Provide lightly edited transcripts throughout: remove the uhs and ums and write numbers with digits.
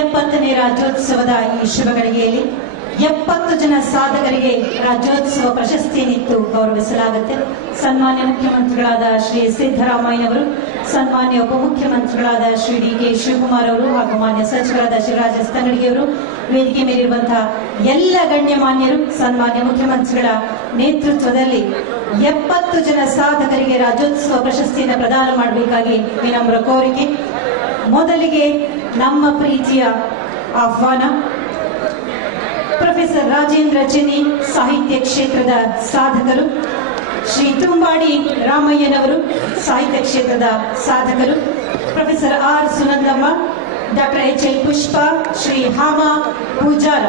70ನೇ ರಾಜ್ಯೋತ್ಸವದ ಈ ಶುಭ ಗಳಿಗೆಯಲ್ಲಿ 70 ಜನ ಸಾಧಕರಿಗೆ ರಾಜ್ಯೋತ್ಸವ ಪ್ರಶಸ್ತಿಯನ್ನಿತ್ತು ಗೌರವಿಸಲಾಗುತ್ತೆ. ಸನ್ಮಾನ್ಯ ಮುಖ್ಯಮಂತ್ರಿಗಳಾದ ಶ್ರೀ ಸಿದ್ದರಾಮಯ್ಯನವರು, ಸನ್ಮಾನ್ಯ ಉಪಮುಖ್ಯಮಂತ್ರಿಗಳಾದ ಶ್ರೀ ಡಿ.ಕೆ. ಶಿವಕುಮಾರ್ ಅವರು ಹಾಗೂ ಮಾನ್ಯ ಸಚಿವರಾದ ಶಿವರಾಜ ತಂಗಡಿಯವರು, ವೇದಿಕೆ ಮೇಲಿರುವಂತಹ ಎಲ್ಲ ಗಣ್ಯಮಾನ್ಯರು, ಸನ್ಮಾನ್ಯ ಮುಖ್ಯಮಂತ್ರಿಗಳ ನೇತೃತ್ವದಲ್ಲಿ 70 ಜನ ಸಾಧಕರಿಗೆ ರಾಜ್ಯೋತ್ಸವ ಪ್ರಶಸ್ತಿಯನ್ನು ಪ್ರದಾನ ಮಾಡಬೇಕಾಗಿ ವಿನಮ್ರ ಕೋರಿಕೆ. ಮೊದಲಿಗೆ ನಮ್ಮ ಪ್ರೀತಿಯ ಆಹ್ವಾನ ಪ್ರೊಫೆಸರ್ ರಾಜೇಂದ್ರ ಚೆನ್ನಿ, ಸಾಹಿತ್ಯ ಕ್ಷೇತ್ರದ ಸಾಧಕರು. ಶ್ರೀ ತುಂಬಾಡಿ ರಾಮಯ್ಯನವರು, ಸಾಹಿತ್ಯ ಕ್ಷೇತ್ರದ ಸಾಧಕರು. Professor R Sunandamma, doctor HL. Pushpa, Shri Hama Poojara.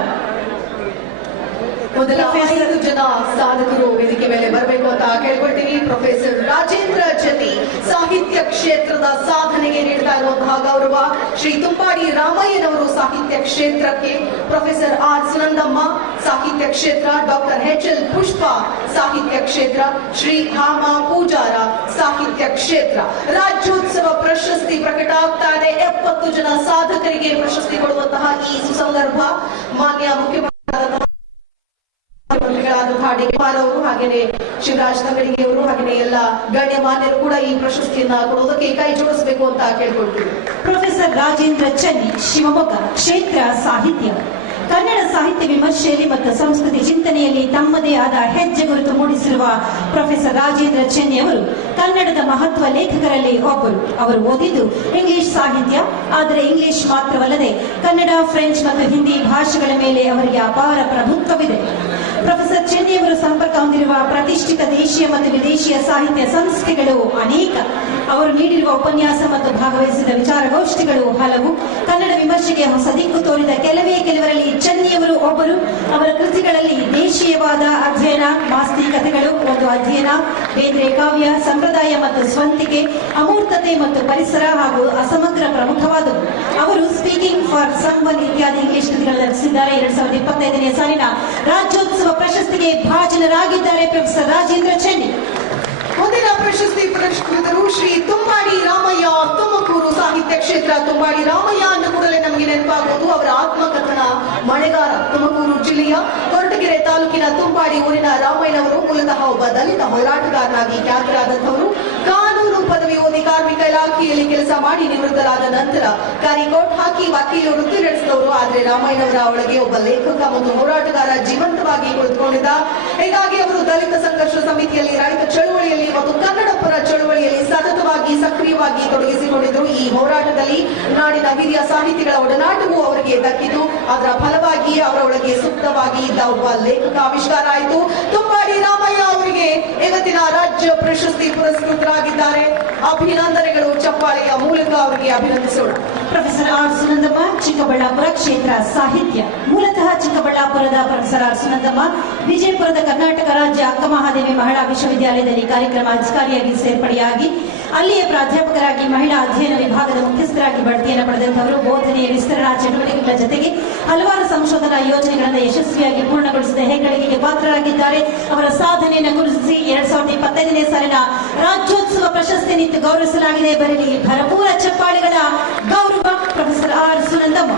ಮೊದಲ 5 ಜನ ಸಾಧಕರು ವೇದಿಕೆ ಮೇಲೆ ಬರಬೇಕು ಅಂತ ಕೇಳ್ಕೊಳ್ತೀನಿ. ಪ್ರೊಫೆಸರ್ ರಾಜೇಂದ್ರ ಚೆನ್ನಿ, ಸಾಹಿತ್ಯ ಕ್ಷೇತ್ರದ ಸಾಧನೆಗೆ ನೀಡ್ತಾ ಇರುವಂತಹ ಗೌರವ. ಶ್ರೀ ತುಂಬಾಡಿ ರಾಮಯ್ಯನವರು, ಸಾಹಿತ್ಯ ಕ್ಷೇತ್ರಕ್ಕೆ. ಪ್ರೊಫೆಸರ್ ಆರ್ ಸುನಂದಮ್ಮ, ಸಾಹಿತ್ಯ ಕ್ಷೇತ್ರ. Doctor HL. ಪುಷ್ಪ, ಸಾಹಿತ್ಯ ಕ್ಷೇತ್ರ. ಶ್ರೀ ಹಾಮ ಪೂಜಾರ, ಸಾಹಿತ್ಯ ಕ್ಷೇತ್ರ. ರಾಜ್ಯೋತ್ಸವ ಪ್ರಶಸ್ತಿ ಪ್ರಕಟ ಆಗ್ತಾ ಇದೆ. 70 ಜನ ಸಾಧಕರಿಗೆ ಪ್ರಶಸ್ತಿ ಕೊಡುವಂತಹ ಈ ಸುಸಂದರ್ಭ ಮಾನ್ಯ ಮುಖ್ಯಮಂತ್ರಿ ಅವರು ಹಾಗೇನೆ ಶಿವರಾಜ್ ತಂಗಡಿಗೆ ಅವರು ಹಾಗೇನೆ ಎಲ್ಲ ಗಣ್ಯಮಾನ್ಯರು ಕೂಡ ಈ ಪ್ರಶಸ್ತಿಯನ್ನ ಕೊಡೋದಕ್ಕೆ ಕೈ ಜೋಡಿಸಬೇಕು ಅಂತ ಕೇಳ್ಕೊಳ್ತೀವಿ. ಪ್ರೊಫೆಸರ್ ರಾಜೇಂದ್ರ ಚೆನ್ನಿ, ಶಿವಮೊಗ್ಗ. ಕ್ಷೇತ್ರ ಸಾಹಿತ್ಯ. ಕನ್ನಡ ಸಾಹಿತ್ಯ ವಿಮರ್ಶೆಯಲ್ಲಿ ಮತ್ತು ಸಂಸ್ಕೃತಿ ಚಿಂತನೆಯಲ್ಲಿ ತಮ್ಮದೇ ಆದ ಹೆಜ್ಜೆ ಗುರುತು ಮೂಡಿಸಿರುವ ಪ್ರೊಫೆಸರ್ ರಾಜೇಂದ್ರ ಚೆನ್ನಿ ಅವರು ಕನ್ನಡದ ಮಹತ್ವ ಲೇಖಕರಲ್ಲಿ ಒಬ್ಬರು. ಅವರು ಓದಿದ್ದು ಇಂಗ್ಲಿಷ್ ಸಾಹಿತ್ಯ. ಆದರೆ ಇಂಗ್ಲಿಷ್ ಮಾತ್ರವಲ್ಲದೆ ಕನ್ನಡ, ಫ್ರೆಂಚ್ ಮತ್ತು ಹಿಂದಿ ಭಾಷೆಗಳ ಮೇಲೆ ಅವರಿಗೆ ಅಪಾರ ಪ್ರಭುತ್ವವಿದೆ. ಪ್ರೊಫೆಸರ್ ಚೆನ್ನಿ ಅವರು ಸಂಪರ್ಕ ಹೊಂದಿರುವ ಪ್ರತಿಷ್ಠಿತ ದೇಶೀಯ ಮತ್ತು ವಿದೇಶಿಯ ಸಾಹಿತ್ಯ ಸಂಸ್ಥೆಗಳು ಅನೇಕ. ಅವರು ನೀಡಿರುವ ಉಪನ್ಯಾಸ ಮತ್ತು ಭಾಗವಹಿಸಿದ ವಿಚಾರಗೋಷ್ಠಿಗಳು ಹಲವು. ಕನ್ನಡ ವಿಮರ್ಶೆಗೆ ಹೊಸ ದಿಕ್ಕು ತೋರಿದ ಕೆಲವರಲ್ಲಿ ಚೆನ್ನಿಯವರು ಒಬ್ಬರು. ಅವರ ಕೃತಿಗಳಲ್ಲಿ ದೇಶೀಯವಾದ ಅಧ್ಯಯನ, ಮಾಸ್ತಿ ಕಥೆಗಳು ಒಂದು ಅಧ್ಯಯನ, ಬೇಂದ್ರೆ ಕಾವ್ಯ, ಸಂಪ್ರದಾಯ ಮತ್ತು ಸ್ವಂತಿಕೆ, ಅಮೂರ್ತತೆ ಮತ್ತು ಪರಿಸರ ಹಾಗೂ ಅಸಮಗ್ರ ಪ್ರಮುಖವಾದವು. ಅವರು ಸ್ಪೀಕಿಂಗ್ ಫಾರ್ ಸಮ್ವನ್ ಇತ್ಯಾದಿ ಇಂಗ್ಲಿಷ್ ಕೃತಿಗಳನ್ನು ರಚಿಸಿದ್ದಾರೆ. 2025ನೇ ಸಾಲಿನ ರಾಜ್ಯೋತ್ಸವ ಪ್ರಶಸ್ತಿಗೆ ಭಾಜನರಾಗಿದ್ದಾರೆ ಪ್ರೊಫೆಸರ್ ರಾಜೇಂದ್ರ ಚೆನ್ನಿ. ಮುಂದಿನ ಪ್ರಶಸ್ತಿ ಪುರಸ್ಕೃತರು ಶ್ರೀ ತುಂಬಾಡಿ ರಾಮಯ್ಯ, ತುಮಕೂರು. ಸಾಹಿತ್ಯ ಕ್ಷೇತ್ರ. ತುಂಬಾಡಿ ರಾಮಯ್ಯ ಅಂದ ಕೂಡಲೇ ನಮಗೆ ನೆನಪಾಗುವುದು ಅವರ ಆತ್ಮಕಥನ ಮಳೆಗಾರ. ತುಮಕೂರು ಜಿಲ್ಲೆಯ ಕೊರಟಗೆರೆ ತಾಲೂಕಿನ ತುಂಬಾಡಿ ಊರಿನ ರಾಮಯ್ಯನವರು ಮೂಲತಃ ಒಬ್ಬ ದಲಿತ ಹೋರಾಟಗಾರನಾಗಿ ಖ್ಯಾತರಾದಂತವರು. ಕಾನೂನು ಪದವಿ ಓದಿ ಕಾರ್ಮಿಕ ಇಲಾಖೆಯಲ್ಲಿ ಕೆಲಸ ಮಾಡಿ ನಿವೃತ್ತರಾದ ನಂತರ ಕಾರಿಕೋಟ್ ಹಾಕಿ ವಕೀಲ ವೃತ್ತಿ ನಡೆಸಿದವರು. ಆದ್ರೆ ರಾಮಯ್ಯನವರ ಒಳಗೆ ಒಬ್ಬ ಲೇಖಕ ಮತ್ತು ಹೋರಾಟಗಾರ ಜೀವಂತವಾಗಿ ಕುಳಿತುಕೊಂಡಿದ್ದ. ಹೀಗಾಗಿ ಅವರು ದಲಿತ ಸಂಘರ್ಷ ಸಮಿತಿಯಲ್ಲಿ, ರೈತ ಚಳುವಳಿಯಲ್ಲಿ ಮತ್ತು ಕನ್ನಡ ಪರ ಚಳುವಳಿಯಲ್ಲಿ ಸತತವಾಗಿ ಸಕ್ರಿಯವಾಗಿ ತೊಡಗಿಸಿಕೊಂಡಿದ್ದರು. ಈ ಹೋರಾಟದಲ್ಲಿ ನಾಡಿನ ಹಿರಿಯ ಸಾಹಿತಿಗಳ ಒಡನಾಟವೂ ಅವರಿಗೆ ದಕ್ಕಿತು. ಅದರ ಫಲವಾಗಿ ಅವರ ಒಳಗೆ ಸೂಕ್ತವಾಗಿ ಇದ್ದ ಒಬ್ಬ ಲೇಖಕ ಆವಿಷ್ಕಾರ ಆಯಿತು. ತುಂಬಾಡಿ ರಾಮಯ್ಯ ಅವರಿಗೆ ಇವತ್ತಿನ ರಾಜ್ಯ ಪ್ರಶಸ್ತಿ ಪುರಸ್ಕೃತರಾಗಿದ್ದಾರೆ. ಅಭಿನಂದನೆಗಳು. ಚಪ್ಪಾಳೆಯ ಮೂಲಕ ಅವರಿಗೆ ಅಭಿನಂದಿಸೋಣ. Professor R Sunandamma, Chikkaballapura. ಕ್ಷೇತ್ರ ಸಾಹಿತ್ಯ. ಮೂಲತಃ ಚಿಕ್ಕಬಳ್ಳಾಪುರದ ಪ್ರೊಫೆಸರ್ ಆರ್ ಸುನಂದಮ್ಮ ವಿಜಯಪುರದ ಕರ್ನಾಟಕ ರಾಜ್ಯ ಅಕ್ಕಮಹಾದೇವಿ ಮಹಿಳಾ ವಿಶ್ವವಿದ್ಯಾಲಯದಲ್ಲಿ ಕಾರ್ಯಕ್ರಮ ಅಧಿಕಾರಿಯಾಗಿ ಸೇರ್ಪಡೆಯಾಗಿ ಅಲ್ಲಿಯ ಪ್ರಾಧ್ಯಾಪಕರಾಗಿ ಮಹಿಳಾ ಅಧ್ಯಯನ ವಿಭಾಗದ ಮುಖ್ಯಸ್ಥರಾಗಿ ಬಡ್ತಿಯನ್ನು ಪಡೆದಂತವರು. ಬೋಧನೆಯ ವಿಸ್ತರಣಾ ಚಟುವಟಿಕೆಗಳ ಜೊತೆಗೆ ಹಲವಾರು ಸಂಶೋಧನಾ ಯೋಜನೆಗಳನ್ನು ಯಶಸ್ವಿಯಾಗಿ ಪೂರ್ಣಗೊಳಿಸಿದ ಹೆಗ್ಗಳಿಕೆಗೆ ಪಾತ್ರರಾಗಿದ್ದಾರೆ. ಅವರ ಸಾಧನೆಯನ್ನು ಗುರುತಿಸಿ 2025ನೇ ಸಾಲಿನ ರಾಜ್ಯೋತ್ಸವ ಪ್ರಶಸ್ತಿ ನೀಡಿ ಗೌರವಿಸಲಾಗಿದೆ. ಬರಲಿ ಭರಪೂರ ಚಪ್ಪಾಳೆಗಳ ಗೌರವ ಪ್ರೊಫೆಸರ್ ಆರ್ ಸುನಂದಮ್ಮ.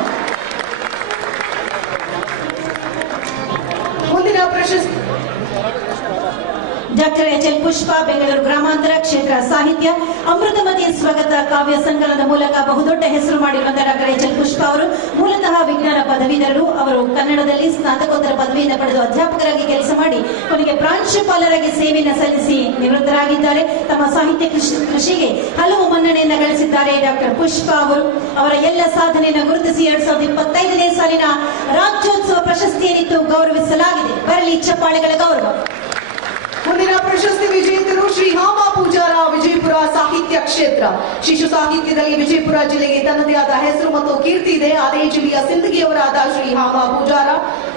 ಮುಂದಿನ ಪ್ರಶಸ್ತಿ ಡಾಕ್ಟರ್ ಎಚ್.ಎಲ್. ಪುಷ್ಪ, ಬೆಂಗಳೂರು ಗ್ರಾಮಾಂತರ. ಕ್ಷೇತ್ರ ಸಾಹಿತ್ಯ. ಅಮೃತಮತಿ ಸ್ವಗತ ಕಾವ್ಯ ಸಂಕಲನದ ಮೂಲಕ ಬಹುದೊಡ್ಡ ಹೆಸರು ಮಾಡಿರುವಂತಹ ಡಾಕ್ಟರ್ ಎಚ್.ಎಲ್. ಪುಷ್ಪ ಅವರು ಮೂಲತಃ ವಿಜ್ಞಾನ ಪದವೀಧರರು. ಅವರು ಕನ್ನಡದಲ್ಲಿ ಸ್ನಾತಕೋತ್ತರ ಪದವಿಯನ್ನು ಪಡೆದು ಅಧ್ಯಾಪಕರಾಗಿ ಕೆಲಸ ಮಾಡಿ ಕೊನೆಗೆ ಪ್ರಾಂಶುಪಾಲರಾಗಿ ಸೇವೆಯನ್ನು ಸಲ್ಲಿಸಿ ನಿವೃತ್ತರಾಗಿದ್ದಾರೆ. ತಮ್ಮ ಸಾಹಿತ್ಯ ಕೃಷಿಗೆ ಹಲವು ಮನ್ನಣೆಯನ್ನು ಗಳಿಸಿದ್ದಾರೆ. ಡಾಕ್ಟರ್ ಪುಷ್ಪ ಅವರು ಅವರ ಎಲ್ಲ ಸಾಧನೆಯನ್ನು ಗುರುತಿಸಿ 2025ನೇ ಸಾಲಿನ ರಾಜ್ಯೋತ್ಸವ ಪ್ರಶಸ್ತಿಯನ್ನಿತ್ತು ಗೌರವಿಸಲಾಗಿದೆ. ಬರಲಿ ಚಪ್ಪಾಳೆಗಳ ಗೌರವ. ಮುಂದಿನ ಪ್ರಶಸ್ತಿ ವಿಜೇತರು ಶ್ರೀ ಹಾಮ ಪೂಜಾರ, ವಿಜಯಪುರ. ಸಾಹಿತ್ಯ ಕ್ಷೇತ್ರ. ಶಿಶು ಸಾಹಿತ್ಯದಲ್ಲಿ ವಿಜಯಪುರ ಜಿಲ್ಲೆಗೆ ತನ್ನದೇ ಆದ ಹೆಸರು ಮತ್ತು ಕೀರ್ತಿ ಇದೆ. ಅದೇ ಜಿಲ್ಲೆಯ ಸಿಂದಗಿಯವರಾದ ಶ್ರೀ ಹಾಮ ಪೂಜಾರ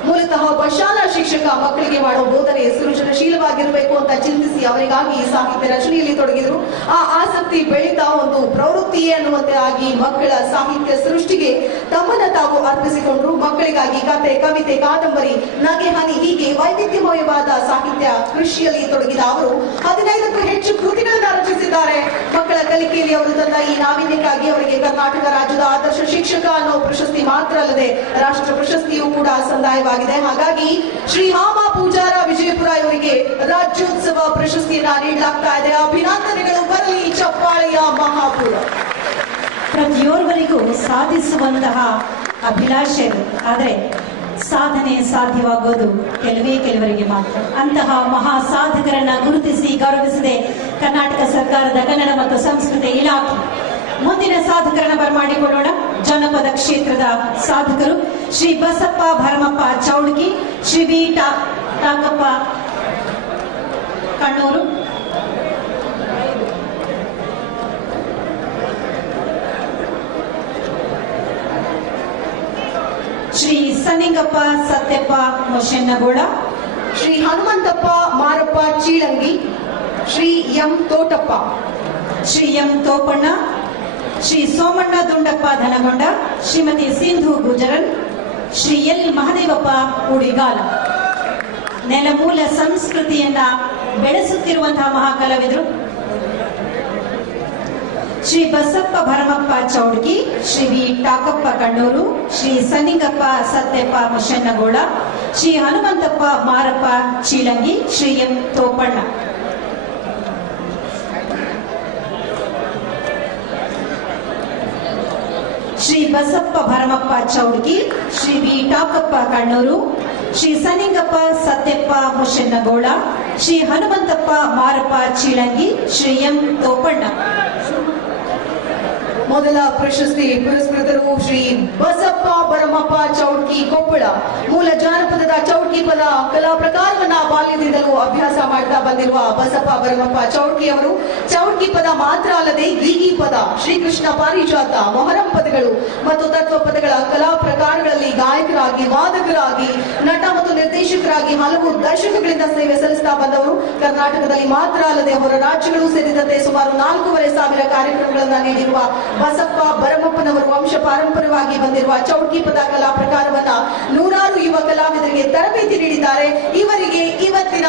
ಮೂಲತಃ ಒಬ್ಬ ಶಾಲಾ ಶಿಕ್ಷಕ. ಮಕ್ಕಳಿಗೆ ಮಾಡುವ ಬೋಧನೆ ಸೃಜನಶೀಲವಾಗಿರಬೇಕು ಅಂತ ಚಿಂತಿಸಿ ಅವರಿಗಾಗಿ ಸಾಹಿತ್ಯ ರಚನೆಯಲ್ಲಿ ತೊಡಗಿದರು. ಆ ಆಸಕ್ತಿ ಬೆಳೀತಾ ಒಂದು ಪ್ರವೃತ್ತಿಯೇ ಅನ್ನುವಂತೆ ಆಗಿ ಮಕ್ಕಳ ಸಾಹಿತ್ಯ ಸೃಷ್ಟಿಗೆ ತಮ್ಮನ್ನ ತಾವು ಅರ್ಪಿಸಿಕೊಂಡ್ರು. ಮಕ್ಕಳಿಗಾಗಿ ಕತೆ, ಕವಿತೆ, ಕಾದಂಬರಿ, ನಗೆ, ಹನಿ ಹೀಗೆ ವೈವಿಧ್ಯಮಯವಾದ ಸಾಹಿತ್ಯ ಕೃಷಿಯಲ್ಲಿ ತೊಡಗಿದ ಅವರು 15ಕ್ಕೂ ಹೆಚ್ಚು ಕೃತಿಗಳನ್ನು ರಚಿಸಿದ್ದಾರೆ. ಮಕ್ಕಳ ಕಲಿಕೆಯಲ್ಲಿ ಅವರು ತಂದ ಈ ನಾವೀನ್ಯಕ್ಕಾಗಿ ಅವರಿಗೆ ಕರ್ನಾಟಕ ರಾಜ್ಯದ ಆದರ್ಶ ಶಿಕ್ಷಕ ಅನ್ನೋ ಪ್ರಶಸ್ತಿ ಮಾತ್ರ ಅಲ್ಲದೆ ರಾಷ್ಟ್ರ ಪ್ರಶಸ್ತಿಯೂ ಕೂಡ ಸಂದಾಯವಾಗಿದೆ. ಹಾಗಾಗಿ ಶ್ರೀ ಮಾಮಾ ಪೂಜಾರ ವಿಜಯಪುರ ಇವರಿಗೆ ರಾಜ್ಯೋತ್ಸವ ಪ್ರಶಸ್ತಿಯನ್ನ ನೀಡಲಾಗ್ತಾ ಇದೆ. ಅಭಿನಂದನೆಗಳು ಬರಲಿ, ಚಪ್ಪಾಳೆಯ ಮಹಾಪುರ. ಪ್ರತಿಯೋರ್ವರಿಗೂ ಸಾಧಿಸುವಂತಹ ಅಭಿಲಾಷೆ ಇದೆ, ಆದರೆ ಸಾಧನೆ ಸಾಧ್ಯವಾಗೋದು ಕೆಲವರಿಗೆ ಮಾತ್ರ. ಅಂತಹ ಮಹಾ ಸಾಧಕರನ್ನ ಗುರುತಿಸಿ ಗೌರವಿಸಿದೆ ಕರ್ನಾಟಕ ಸರ್ಕಾರದ ಕನ್ನಡ ಮತ್ತು ಸಂಸ್ಕೃತಿ ಇಲಾಖೆ. ಮುಂದಿನ ಸಾಧಕರನ್ನ ಬರಮಾಡಿಕೊಳ್ಳೋಣ. ಜನಪದ ಕ್ಷೇತ್ರದ ಸಾಧಕರು Shri Basappa Bharamappa Chowdki, Shri V Takappa Kannur, Shri Sanningappa Satyappa Moshennagola, Shri Hanumanthappa Marappa Cheelangi, Shri M Thotappa, Shri M Thopanna, Shri Somanna Dundappa Dhanagonda, Shrimati Sindhu Gujaran, Shri L Mahadevappa Udigala. ನೆಲಮೂಲ ಸಂಸ್ಕೃತಿಯನ್ನ ಬೆಳೆಸುತ್ತಿರುವಂತಹ ಮಹಾಕಲಾವಿದರು Shri Basappa Bharamappa Chowdki, Shri V Takappa Kannur, Shri Sanningappa Satyappa Moshennagola, Shri Hanumanthappa Marappa Cheelangi, Shri M Thopanna. Shri Basappa Bharamappa Chowdki, Shri V Takappa Kannur, Shri Sanningappa Satyappa Moshennagola, Shri Hanumanthappa Marappa Cheelangi, Shri M ತೋಪಣ್ಣ. ಮೊದಲ ಪ್ರಶಸ್ತಿ ಪುರಸ್ಕೃತರು ಶ್ರೀ ಬಸಪ್ಪ ಭರಮಪ್ಪ ಚೌಡ್ಕಿ ಕೊಪ್ಪಳ. ಮೂಲ ಜಾನಪದದ ಚೌಡ್ಕಿ ಪದ ಕಲಾ ಪ್ರಕಾರವನ್ನ ಬಾಲ್ಯದಿಂದಲೂ ಅಭ್ಯಾಸ ಮಾಡ್ತಾ ಬಂದಿರುವ ಬಸಪ್ಪ ಭರಮಪ್ಪ ಚೌಡ್ಕಿ ಅವರು ಚೌಡ್ಕಿ ಪದ ಮಾತ್ರ ಅಲ್ಲದೆ ಗೀಗಿ ಪದ, ಶ್ರೀಕೃಷ್ಣ ಪಾರಿಜಾತ, ಮೊಹರಂ ಪದಗಳು ಮತ್ತು ತತ್ವ ಪದಗಳ ಕಲಾ ಪ್ರಕಾರಗಳಲ್ಲಿ ಗಾಯಕರಾಗಿ, ವಾದಕರಾಗಿ, ನಟ ಮತ್ತು ನಿರ್ದೇಶಕರಾಗಿ ಹಲವು ದಶಕಗಳಿಂದ ಸೇವೆ ಸಲ್ಲಿಸ್ತಾ ಬಂದವರು. ಕರ್ನಾಟಕದಲ್ಲಿ ಮಾತ್ರ ಅಲ್ಲದೆ ಹೊರ ರಾಜ್ಯಗಳು ಸೇರಿದಂತೆ ಸುಮಾರು 4,500 ಕಾರ್ಯಕ್ರಮಗಳನ್ನ ನೀಡಿರುವ ಬಸಪ್ಪ ಭರಮಪ್ಪನವರು ವಂಶ ಪಾರಂಪರ್ಯವಾಗಿ ಬಂದಿರುವ ಚೌಡ್ಕಿ ಪದ ಕಲಾ ಪ್ರಕಾರವನ್ನ ನೂರಾರು ಯುವ ಕಲಾವಿದರಿಗೆ ತರಬೇತಿ ನೀಡಿದ್ದಾರೆ. ಇವರಿಗೆ ಇವತ್ತಿನ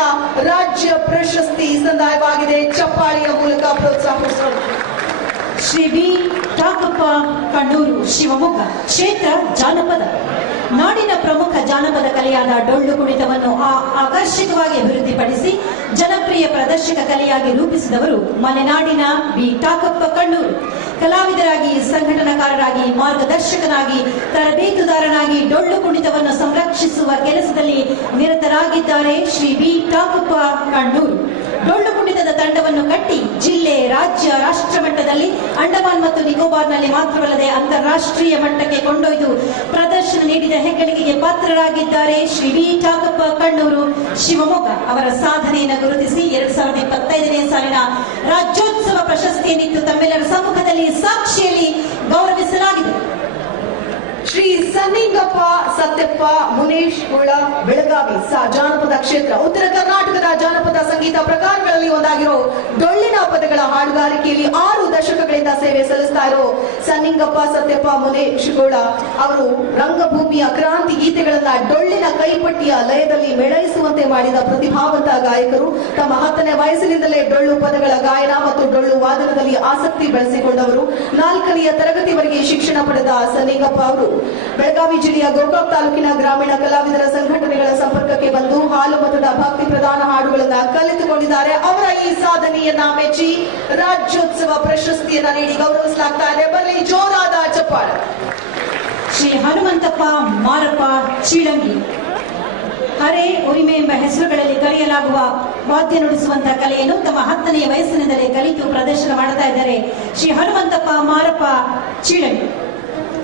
ರಾಜ್ಯ ಪ್ರಶಸ್ತಿ ಸಂದಾಯವಾಗಿದೆ. ಚಪ್ಪಾಳೆಯ ಮೂಲಕ ಪ್ರೋತ್ಸಾಹಿಸೋಣ. ಶ್ರೀ ವಿ ಟಾಕಪ್ಪ ಕಣ್ಣೂರು, ಶಿವಮೊಗ್ಗ. ಕ್ಷೇತ್ರ ಜಾನಪದ. ನಾಡಿನ ಪ್ರಮುಖ ಜಾನಪದ ಕಲೆಯಾದ ಡೊಳ್ಳು ಕುಣಿತವನ್ನು ಆಕರ್ಷಕವಾಗಿ ಅಭಿವೃದ್ಧಿಪಡಿಸಿ ಜನಪ್ರಿಯ ಪ್ರದರ್ಶಕ ಕಲೆಯಾಗಿ ರೂಪಿಸಿದವರು ಮಲೆನಾಡಿನ ವಿ ಟಾಕಪ್ಪ ಕಣ್ಣೂರು. ಕಲಾವಿದರಾಗಿ, ಸಂಘಟನಾಕಾರರಾಗಿ, ಮಾರ್ಗದರ್ಶಕನಾಗಿ, ತರಬೇತುದಾರನಾಗಿ ಡೊಳ್ಳು ಕುಣಿತವನ್ನು ಸಂರಕ್ಷಿಸುವ ಕೆಲಸದಲ್ಲಿ ನಿರತರಾಗಿದ್ದಾರೆ ಶ್ರೀ ವಿ ಟಾಕಪ್ಪ ಕಣ್ಣೂರು. ಡೊಳ್ಳು ಕುಣಿತದ ತಂಡವನ್ನು ಕಟ್ಟಿ ಜಿಲ್ಲೆ, ರಾಜ್ಯ, ರಾಷ್ಟ್ರ ಮಟ್ಟದಲ್ಲಿ ಅಂಡಮಾನ್ ಮತ್ತು ನಿಕೋಬಾರ್ನಲ್ಲಿ ಮಾತ್ರವಲ್ಲದೆ ಅಂತಾರಾಷ್ಟ್ರೀಯ ಮಟ್ಟಕ್ಕೆ ಕೊಂಡೊಯ್ದು ಪ್ರದರ್ಶನ ನೀಡಿದ ಹೆಗ್ಗಳಿಕೆಗೆ ಪಾತ್ರರಾಗಿದ್ದಾರೆ ಶ್ರೀ ವಿ ಟಾಕಪ್ಪ ಕಣ್ಣೂರು, ಶಿವಮೊಗ್ಗ. ಅವರ ಸಾಧನೆಯನ್ನು ಗುರುತಿಸಿ 2025ನೇ ಸಾಲಿನ ರಾಜ್ಯೋತ್ಸವ ಪ್ರಶಸ್ತಿಯನ್ನಿತ್ತು ತಮ್ಮೆಲ್ಲರ ಸಮ್ಮುಖದಲ್ಲಿ ಸಾಕ್ಷಿಯಲ್ಲಿ ಗೌರವಿಸಲಾಗಿದೆ. ಶ್ರೀ ಸನ್ನಿಂಗಪ್ಪ ಸತ್ಯಪ್ಪ ಮುನೇಶ್ ಗೋಳ, ಬೆಳಗಾವಿ. ಜಾನಪದ ಕ್ಷೇತ್ರ ಉತ್ತರ ಕರ್ನಾಟಕದ ಜಾನಪದ ಸಂಗೀತ ಪ್ರಕಾರಗಳಲ್ಲಿ ಒಂದಾಗಿರೋ ಡೊಳ್ಳಿನ ಪದಗಳ ಹಾಡುಗಾರಿಕೆಯಲ್ಲಿ 6 ದಶಕಗಳಿಂದ ಸೇವೆ ಸಲ್ಲಿಸ್ತಾ ಇರೋ ಸನ್ನಿಂಗಪ್ಪ ಸತ್ಯಪ್ಪ ಮುನೇಶ್ ಗೋಳ ಅವರು ರಂಗಭೂಮಿಯ ಕ್ರಾಂತಿ ಗೀತೆಗಳನ್ನ ಡೊಳ್ಳಿನ ಕೈಪಟ್ಟಿಯ ಲಯದಲ್ಲಿ ಮೇಳೈಸುವಂತೆ ಮಾಡಿದ ಪ್ರತಿಭಾವಂತ ಗಾಯಕರು. ತಮ್ಮ 10ನೇ ವಯಸ್ಸಿನಿಂದಲೇ ಡೊಳ್ಳು ಪದಗಳ ಗಾಯನ ಮತ್ತು ಡೊಳ್ಳು ವಾದನದಲ್ಲಿ ಆಸಕ್ತಿ ಬೆಳೆಸಿಕೊಂಡವರು. 4ನೆಯ ತರಗತಿವರೆಗೆ ಶಿಕ್ಷಣ ಪಡೆದ ಸನ್ನಿಂಗಪ್ಪ ಅವರು ಬೆಳಗಾವಿ ಜಿಲ್ಲೆಯ ಗೋಕಾಕ್ ತಾಲೂಕಿನ ಗ್ರಾಮೀಣ ಕಲಾವಿದರ ಸಂಘಟನೆಗಳ ಸಂಪರ್ಕಕ್ಕೆ ಬಂದು ಹಾಲು ಮತದ ಭಕ್ತಿ ಪ್ರಧಾನ ಹಾಡುಗಳನ್ನ ಕಲಿತುಕೊಂಡಿದ್ದಾರೆ. ಅವರ ಈ ಸಾಧನೆಯನ್ನ ಮೆಚ್ಚಿ ರಾಜ್ಯೋತ್ಸವ ಪ್ರಶಸ್ತಿಯನ್ನ ನೀಡಿ ಗೌರವಿಸಲಾಗ್ತಾ ಇದೆ. ಬರಲಿ ಜೋರಾದ ಚಪ್ಪಾಳೆ. ಶ್ರೀ ಹನುಮಂತಪ್ಪ ಮಾರಪ್ಪ ಚೀಳಂಗಿ. ಹರೆ, ಉರಿಮೆ ಎಂಬ ಹೆಸರುಗಳಲ್ಲಿ ಕರೆಯಲಾಗುವ ವಾದ್ಯ ನುಡಿಸುವಂತಹ ಕಲೆಯನ್ನು ತಮ್ಮ 10ನೇ ವಯಸ್ಸಿನಿಂದಲೇ ಕಲಿತು ಪ್ರದರ್ಶನ ಮಾಡ್ತಾ ಇದ್ದಾರೆ ಶ್ರೀ ಹನುಮಂತಪ್ಪ ಮಾರಪ್ಪ ಚೀಳಂಗಿ.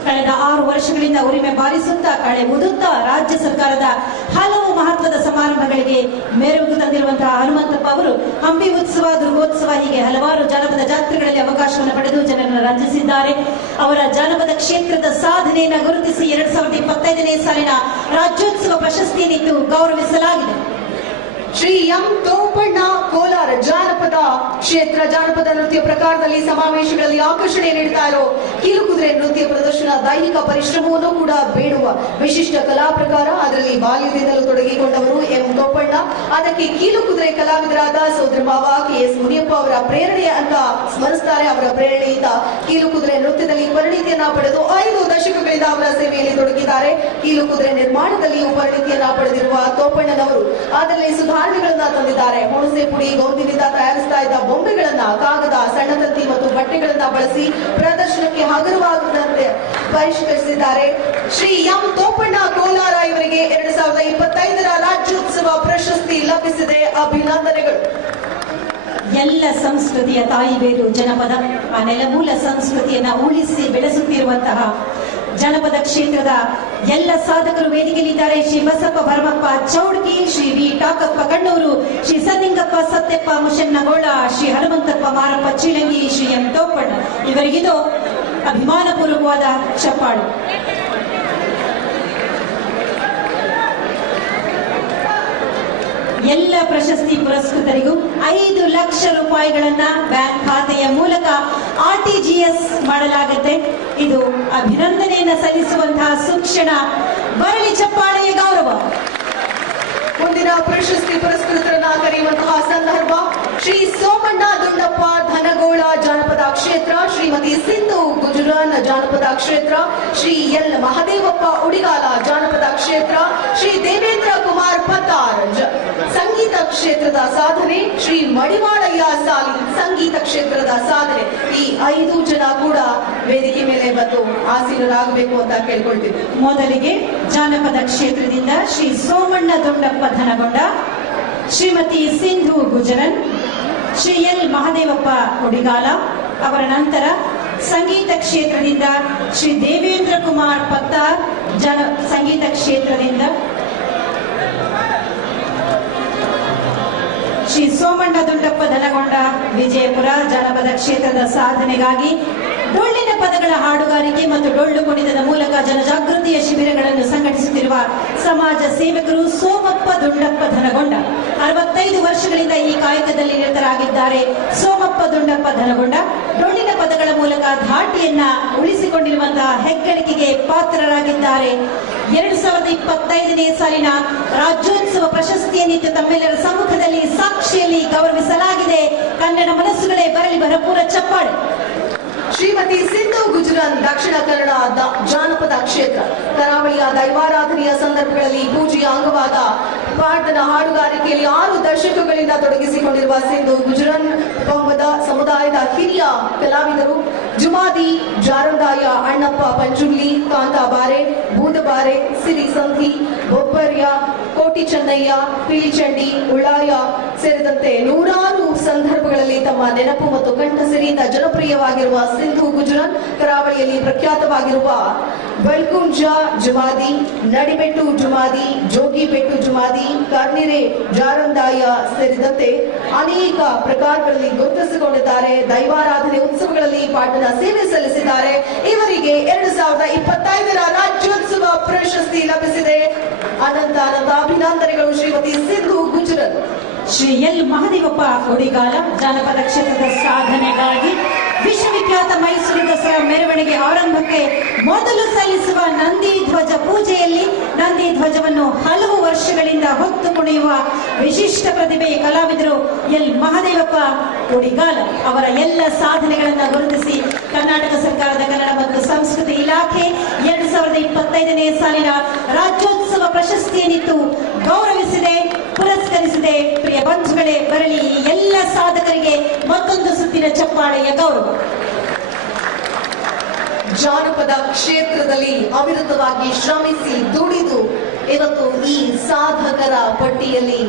ಕಳೆದ 6 ವರ್ಷಗಳಿಂದ ಉರಿಮೆ ಬಾರಿಸುತ್ತಾ, ಕಳೆ ಉದುತ್ತಾ ರಾಜ್ಯ ಸರ್ಕಾರದ ಹಲವು ಮಹತ್ವದ ಸಮಾರಂಭಗಳಿಗೆ ಮೆರುಗು ತಂದಿರುವಂತಹ ಹನುಮಂತಪ್ಪ ಅವರು ಹಂಪಿ ಉತ್ಸವ, ದುರ್ಗೋತ್ಸವ ಹೀಗೆ ಹಲವಾರು ಜಾನಪದ ಜಾತ್ರೆಗಳಲ್ಲಿ ಅವಕಾಶವನ್ನು ಪಡೆದು ಜನರನ್ನು ರಂಜಿಸಿದ್ದಾರೆ. ಅವರ ಜಾನಪದ ಕ್ಷೇತ್ರದ ಸಾಧನೆಯನ್ನು ಗುರುತಿಸಿ 2025ನೇ ಸಾಲಿನ ರಾಜ್ಯೋತ್ಸವ ಪ್ರಶಸ್ತಿಯನ್ನಿತ್ತು ಗೌರವಿಸಲಾಗಿದೆ. ಶ್ರೀ ಎಂ ತೋಪಣ್ಣ ಕೋಲಾರ ಜಾನಪದ ಕ್ಷೇತ್ರ ಜಾನಪದ ನೃತ್ಯ ಪ್ರಕಾರದಲ್ಲಿ ಸಮಾವೇಶಗಳಲ್ಲಿ ಆಕರ್ಷಣೆ ನೀಡುತ್ತಾ ಇರೋ ಕೀಲುಕುದುರೆ ನೃತ್ಯ ಪ್ರದರ್ಶನ ದೈಹಿಕ ಪರಿಶ್ರಮವನ್ನು ಕೂಡ ಬೇಡುವ ವಿಶಿಷ್ಟ ಕಲಾ ಪ್ರಕಾರ. ಅದರಲ್ಲಿ ಬಾಲ್ಯದಿಂದಲೂ ತೊಡಗಿಕೊಂಡವರು ಎಂ ತೋಪಣ್ಣ. ಅದಕ್ಕೆ ಕೀಲುಕುದುರೆ ಕಲಾವಿದರಾದ ಸೋದರ ಮಾವ KS ಮುನಿಯಪ್ಪ ಅವರ ಪ್ರೇರಣೆ ಅಂತ ಸ್ಮರಿಸುತ್ತಾರೆ. ಅವರ ಪ್ರೇರಣೆಯಿಂದ ಕೀಲುಕುದುರೆ ನೃತ್ಯದಲ್ಲಿ ಪರಿಣಿತಿಯನ್ನ ಪಡೆದು 5 ದಶಕಗಳಿಂದ ಅವರ ಸೇವೆಯಲ್ಲಿ ತೊಡಗಿದ್ದಾರೆ. ಕೀಲುಕುದುರೆ ನಿರ್ಮಾಣದಲ್ಲಿಯೂ ಪರಿಣಿತಿಯನ್ನ ಪಡೆದಿರುವ ತೋಪಣ್ಣನವರು ಅದರಲ್ಲಿ ಸುಧಾರಣೆಗಳನ್ನ ತಂದಿದ್ದಾರೆ. ಹುಣಸೆ ಪುಡಿ ಗೋಂದಿನಿಂದ ತಯಾರಿಸ್ತಾ ಇದ್ದ ಬೊಂಬೆಗಳನ್ನ ಕಾಗದ, ಸಣ್ಣ ತಂತಿ ಮತ್ತು ಬಟ್ಟೆಗಳನ್ನ ಬಳಸಿ ಪ್ರದರ್ಶನಕ್ಕೆ ಹಗುರವಾಗುವಂತೆ ಪರಿಷ್ಕರಿಸಿದ್ದಾರೆ. ಶ್ರೀ ಎಂ ತೋಪಣ್ಣ ಕೋಲಾರ ಇವರಿಗೆ 2025ರ ರಾಜ್ಯೋತ್ಸವ ಪ್ರಶಸ್ತಿ ಲಭಿಸಿದೆ. ಅಭಿನಂದನೆಗಳು. ಎಲ್ಲ ಸಂಸ್ಕೃತಿಯ ತಾಯಿ ಬೇರು ಜನಪದ. ಆ ನೆಲಮೂಲ ಸಂಸ್ಕೃತಿಯನ್ನ ಉಳಿಸಿ ಬೆಳೆಸುತ್ತಿರುವಂತಹ ಜನಪದ ಕ್ಷೇತ್ರದ ಎಲ್ಲ ಸಾಧಕರು ವೇದಿಕೆಯಲ್ಲಿದ್ದಾರೆ. ಶ್ರೀ ಬಸಪ್ಪ ಭರಮಪ್ಪ ಚೌಡ್ಕಿ, ಶ್ರೀ ವಿ ಟಾಕಪ್ಪ ಕಣ್ಣೂರು, ಶ್ರೀ ಸನ್ನಿಂಗಪ್ಪ ಸತ್ಯಪ್ಪ ಮುಷನ್ನಗೋಳ, ಶ್ರೀ ಹನುಮಂತಪ್ಪ ಮಾರಪ್ಪ ಚೀಲಂಗಿ, ಶ್ರೀ ಎಂ ತೋಪಣ್ಣ ಇವರಿಗಿದು ಅಭಿಮಾನಪೂರ್ವಕವಾದ ಚಪ್ಪಾಳು. ಎಲ್ಲ ಪ್ರಶಸ್ತಿ ಪುರಸ್ಕೃತರಿಗೂ 5 ಲಕ್ಷ ರೂಪಾಯಿಗಳನ್ನ ಬ್ಯಾಂಕ್ ಖಾತೆಯ ಮೂಲಕ RTGS ಮಾಡಲಾಗುತ್ತೆ. ಇದು ಅಭಿನಂದನೆಯನ್ನ ಸಲ್ಲಿಸುವಂತಹ ಸುಕ್ಷಣ. ಬರಲಿ ಚಪ್ಪಾಳೆಯ ಗೌರವ. ಮುಂದಿನ ಪ್ರಶಸ್ತಿ ಪುರಸ್ಕೃತರನ್ನ ಕರೆಯುವಂತಹ ಸಂದರ್ಭ ಶ್ರೀ ಸೋಮಣ್ಣ ದುಂಡಪ್ಪ ಧನಗೋಳ ಜಾನಪದ ಕ್ಷೇತ್ರ, ಶ್ರೀಮತಿ ಸಿಂಧು ಗುಜರಾನ್ ಜಾನಪದ ಕ್ಷೇತ್ರ, ಶ್ರೀ ಎಲ್ ಮಹದೇವಪ್ಪ ಉಡಿಗಾಲ ಜಾನಪದ ಕ್ಷೇತ್ರ, ಶ್ರೀ ದೇವೇಂದ್ರ ಕುಮಾರ್ ಪತ್ತಾರ್ ಸಂಗೀತ ಕ್ಷೇತ್ರದ ಸಾಧನೆ, ಶ್ರೀ ಮಡಿವಾಳಯ್ಯ ಸಾಲಿ ಸಂಗೀತ ಕ್ಷೇತ್ರದ ಸಾಧನೆ. ಈ 5 ಜನ ಕೂಡ ವೇದಿಕೆ ಮೇಲೆ ಬಂದು ಆಸೀನರಾಗಬೇಕು ಅಂತ ಕೇಳ್ಕೊಳ್ತೀವಿ. ಮೊದಲಿಗೆ ಜಾನಪದ ಕ್ಷೇತ್ರದಿಂದ ಶ್ರೀ ಸೋಮಣ್ಣ ದುಂಡಪ್ಪ ಧನಗೊಂಡ, ಶ್ರೀಮತಿ ಸಿಂಧು ಗುಜರನ್, ಶ್ರೀ ಎಲ್ ಮಹದೇವಪ್ಪ ಉಡಿಗಾಲ. ಅವರ ನಂತರ ಸಂಗೀತ ಕ್ಷೇತ್ರದಿಂದ ಶ್ರೀ ದೇವೇಂದ್ರ ಕುಮಾರ್ ಪತ್ತಾರ್ ಸಂಗೀತ ಕ್ಷೇತ್ರದಿಂದ, ಶ್ರೀ ಸೋಮಣ್ಣ ದುಂಡಪ್ಪ ಧನಗೊಂಡ ವಿಜಯಪುರ ಜಾನಪದ ಕ್ಷೇತ್ರದ ಸಾಧನೆಗಾಗಿ ಡೊಳ್ಳಿನ ಪದಗಳ ಹಾಡುಗಾರಿಕೆ ಮತ್ತು ಡೊಳ್ಳು ಕುಣಿತದ ಮೂಲಕ ಜನಜಾಗೃತಿಯ ಶಿಬಿರಗಳನ್ನು ಸಂಘಟಿಸುತ್ತಿರುವ ಸಮಾಜ ಸೇವಕರು ಸೋಮಪ್ಪ ದುಂಡಪ್ಪ ಧನಗೊಂಡ 65 ವರ್ಷಗಳಿಂದ ಈ ಕಾಯಕದಲ್ಲಿ ನಿರತರಾಗಿದ್ದಾರೆ. ಸೋಮಪ್ಪ ದುಂಡಪ್ಪ ಧನಗೊಂಡ ಡೊಳ್ಳಿನ ಪದಗಳ ಮೂಲಕ ಧಾಟಿಯನ್ನ ಉಳಿಸಿಕೊಂಡಿರುವಂತಹ ಹೆಗ್ಗಳಿಕೆಗೆ ಪಾತ್ರರಾಗಿದ್ದಾರೆ. 2025ನೇ ಸಾಲಿನ ರಾಜ್ಯೋತ್ಸವ ಪ್ರಶಸ್ತಿಯನ್ನಿತ್ತು ತಮ್ಮೆಲ್ಲರ ಸಮ್ಮುಖದಲ್ಲಿ ಸಾಕ್ಷಿಯಲ್ಲಿ ಗೌರವಿಸಲಾಗಿದೆ. ಕನ್ನಡ ಮನಸ್ಸುಗಳೇ ಬರಲಿ ಭರಪೂರ ಚಪ್ಪಾಳೆ. ಶ್ರೀಮತಿ ಸಿಂಧು ಗುಜರಾನ್ ದಕ್ಷಿಣ ಕನ್ನಡ ಜಾನಪದ ಕ್ಷೇತ್ರ ಕರಾವಳಿಯ ದೈವಾರಾಧನೆಯ ಸಂದರ್ಭಗಳಲ್ಲಿ ಪೂಜೆಯ ಅಂಗವಾದ ಪಾಡ್ದನ ಹಾಡುಗಾರಿಕೆಯಲ್ಲಿ 6 ದಶಕಗಳಿಂದ ತೊಡಗಿಸಿಕೊಂಡಿರುವ ಸಿಂಧು ಗುಜರಾನ್ ಪಂಗದ ಸಮುದಾಯದ ಹಿರಿಯ ಕಲಾವಿದರು. ಜುಮಾದಿ, ಜಾರಂದಾಯ, ಅಣ್ಣಪ್ಪ ಪಂಚುಗ್ಲಿ, ಕಾಂತಾಬಾರೆ, ಬೂದಬಾರೆ, ಸಿರಿ ಸಂಧಿ, ಬೊಬ್ಬರ್ಯ, ಕೋಟಿ ಚೆನ್ನಯ್ಯ, ಪಿಳಿಚಂಡಿ, ಉಳ್ಳಾಯ ಸೇರಿದಂತೆ 100 ಸಂದರ್ಭಗಳಲ್ಲಿ ತಮ್ಮ ನೆನಪು ಮತ್ತು ಕಂಠಸಿರಿಯಿಂದ ಜನಪ್ರಿಯವಾಗಿರುವ ಸಿಂಧು ಗುಜರಾನ್ ಕರಾವಳಿಯಲ್ಲಿ ಪ್ರಖ್ಯಾತವಾಗಿರುವ ಬಲ್ಕುಂಜ ಜುಮಾದಿ, ನಡಿಬೆಟ್ಟು ಜುಮಾದಿ, ಜೋಗಿಬೆಟ್ಟು ಜುಮಾದಿ, ಕರ್ನಿರೆ, ಜಾರಂದಾಯ ಸೇರಿದಂತೆ ಅನೇಕ ಪ್ರಕಾರಗಳಲ್ಲಿ ಗುರುತಿಸಿಕೊಂಡಿದ್ದಾರೆ. ದೈವಾರಾಧನೆ ಉತ್ಸವಗಳಲ್ಲಿ ಪಾಠದ ಸೇವೆ ಸಲ್ಲಿಸಿದ್ದಾರೆ. ಇವರಿಗೆ 2025ರ ರಾಜ್ಯೋತ್ಸವ ಪ್ರಶಸ್ತಿ ಲಭಿಸಿದೆ. ಅನಂತ ಅಭಿನಂದನೆಗಳು ಶ್ರೀಮತಿ ಸಿಂಧು ಗುಜರಾನ್. ಶ್ರೀ ಎಲ್ ಮಹದೇವಪ್ಪ ಉಡಿಗಾಲ ಜಾನಪದ ಕ್ಷೇತ್ರದ ಸಾಧನೆಗಾಗಿ ವಿಶ್ವವಿಖ್ಯಾತ ಮೈಸೂರು ದಸರಾ ಮೆರವಣಿಗೆ ಆರಂಭಕ್ಕೆ ಮೊದಲು ಸಲ್ಲಿಸುವ ನಂದಿ ಧ್ವಜ ಪೂಜೆಯಲ್ಲಿ ನಂದಿ ಧ್ವಜವನ್ನು ಹಲವು ವರ್ಷಗಳಿಂದ ಹೊತ್ತು ಕುಣಿಯುವ ವಿಶಿಷ್ಟ ಪ್ರತಿಭೆಯ ಕಲಾವಿದರು ಎಲ್ ಮಹದೇವಪ್ಪ ಉಡಿಗಾಲ ಅವರ ಎಲ್ಲ ಸಾಧನೆಗಳನ್ನು ಗುರುತಿಸಿ ಕರ್ನಾಟಕ ಸರ್ಕಾರದ ಕನ್ನಡ ಮತ್ತು ಸಂಸ್ಕೃತಿ ಇಲಾಖೆ 2025ನೇ ಸಾಲಿನ ರಾಜ್ಯೋತ್ಸವ ಪ್ರಶಸ್ತಿಯನ್ನಿತ್ತು ಗೌರವಿಸಿದೆ, ಪುರಸ್ಕರಿಸಿದೆ. ಪ್ರಿಯ ಬಂಧುಗಳೇ, ಬರಲಿ ಈ ಎಲ್ಲ ಸಾಧಕರಿಗೆ ಮತ್ತೊಂದು ಸುತ್ತಿನ ಚಪ್ಪಾಳೆಯ ಗೌರವ. ಜಾನಪದ ಕ್ಷೇತ್ರದಲ್ಲಿ ಅವಿರತವಾಗಿ ಶ್ರಮಿಸಿ ದುಡಿದು ಇವತ್ತು ಈ ಸಾಧಕರ ಪಟ್ಟಿಯಲ್ಲಿ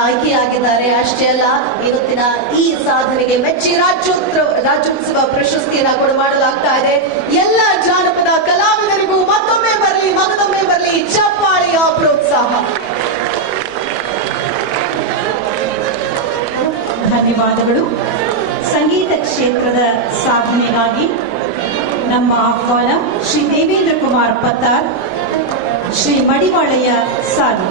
ಆಯ್ಕೆಯಾಗಿದ್ದಾರೆ. ಅಷ್ಟೇ ಅಲ್ಲ, ಇವತ್ತಿನ ಈ ಸಾಧನೆಗೆ ಮೆಚ್ಚಿ ರಾಜ್ಯೋತ್ಸವ ಪ್ರಶಸ್ತಿಯನ್ನ ಕೂಡ ಮಾಡಲಾಗ್ತಾ ಇದೆ. ಎಲ್ಲ ಜಾನಪದ ಕಲಾವಿದರಿಗೂ ಮತ್ತೊಮ್ಮೆ ಬರಲಿ ಚಪ್ಪಾಳೆಯ ಪ್ರೋತ್ಸಾಹ. ಧನ್ಯವಾದಗಳು. ಸಂಗೀತ ಕ್ಷೇತ್ರದ ಸಾಧನೆಗಾಗಿ ನಮ್ಮ ಆಹ್ವಾನ ಶ್ರೀ ದೇವೇಂದ್ರ ಕುಮಾರ್ ಪತ್ತಾರ್, ಶ್ರೀ ಮಡಿವಾಳಯ್ಯ ಸಾಲಿ.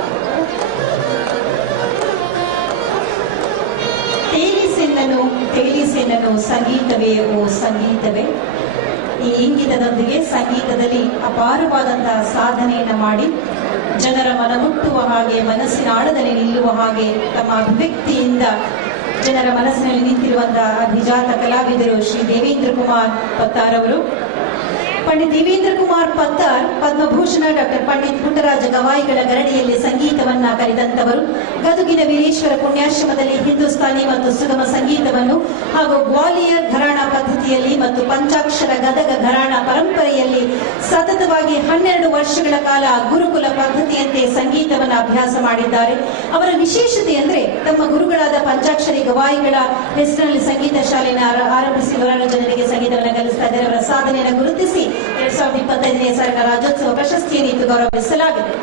ತೇಲಿಸೆನನು ತೇಲಿಸೆನನು ಸಂಗೀತವೇ ಓ ಸಂಗೀತವೇ. ಈ ಇಂಗಿತದೊಂದಿಗೆ ಸಂಗೀತದಲ್ಲಿ ಅಪಾರವಾದಂತಹ ಸಾಧನೆಯನ್ನು ಮಾಡಿ ಜನರ ಮನ ಮುಟ್ಟುವ ಹಾಗೆ, ಮನಸ್ಸಿನ ಆಳದಲ್ಲಿ ನಿಲ್ಲುವ ಹಾಗೆ ತಮ್ಮ ಅಭಿವ್ಯಕ್ತಿಯಿಂದ ಜನರ ಮನಸ್ಸಿನಲ್ಲಿ ನಿಂತಿರುವಂತಹ ಅಭಿಜಾತ ಕಲಾವಿದರು ಶ್ರೀ ದೇವೇಂದ್ರ ಕುಮಾರ್ ಪತ್ತಾರ್ ಅವರು. ಪಂಡಿತ್ ದೇವೇಂದ್ರ ಕುಮಾರ್ ಪತ್ತಾರ್ ಪದ್ಮಭೂಷಣ ಡಾಕ್ಟರ್ ಪಂಡಿತ್ ಪುಟ್ಟರಾಜ ಗವಾಯಿಗಳ ಗರಡಿಯಲ್ಲಿ ಸಂಗೀತವನ್ನ ಕಲಿತಂತವರು. ಗದುಗಿನ ವೀರೇಶ್ವರ ಪುಣ್ಯಾಶ್ರಮದಲ್ಲಿ ಹಿಂದೂಸ್ತಾನಿ ಮತ್ತು ಸುಗಮ ಸಂಗೀತವನ್ನು ಹಾಗೂ ಗ್ವಾಲಿಯರ್ ಘರಾಣ ಪದ್ಧತಿಯಲ್ಲಿ ಮತ್ತು ಪಂಚಾಕ್ಷರ ಗದಗ ಘರಾಣ ಪರಂಪರೆಯಲ್ಲಿ ಸತತವಾಗಿ 12 ವರ್ಷಗಳ ಕಾಲ ಗುರುಕುಲ ಪದ್ಧತಿಯಂತೆ ಸಂಗೀತವನ್ನು ಅಭ್ಯಾಸ ಮಾಡಿದ್ದಾರೆ. ಅವರ ವಿಶೇಷತೆ ಅಂದರೆ ತಮ್ಮ ಗುರುಗಳಾದ ಪಂಚಾಕ್ಷರಿ ಗವಾಯಿಗಳ ಹೆಸರಿನಲ್ಲಿ ಸಂಗೀತ ಶಾಲೆಯನ್ನು ಆರಂಭಿಸಿ ನೂರಾರು ಜನರಿಗೆ ಸಂಗೀತವನ್ನು ಕಲಿಸ್ತಾ ಇದ್ದಾರೆ. ಅವರ ಸಾಧನೆಯನ್ನು ಗುರುತಿಸಿ 2025ನೇ ಸಾಲಿನ ರಾಜ್ಯೋತ್ಸವ ಪ್ರಶಸ್ತಿಯನ್ನು ಗೌರವಿಸಲಾಗಿದೆ.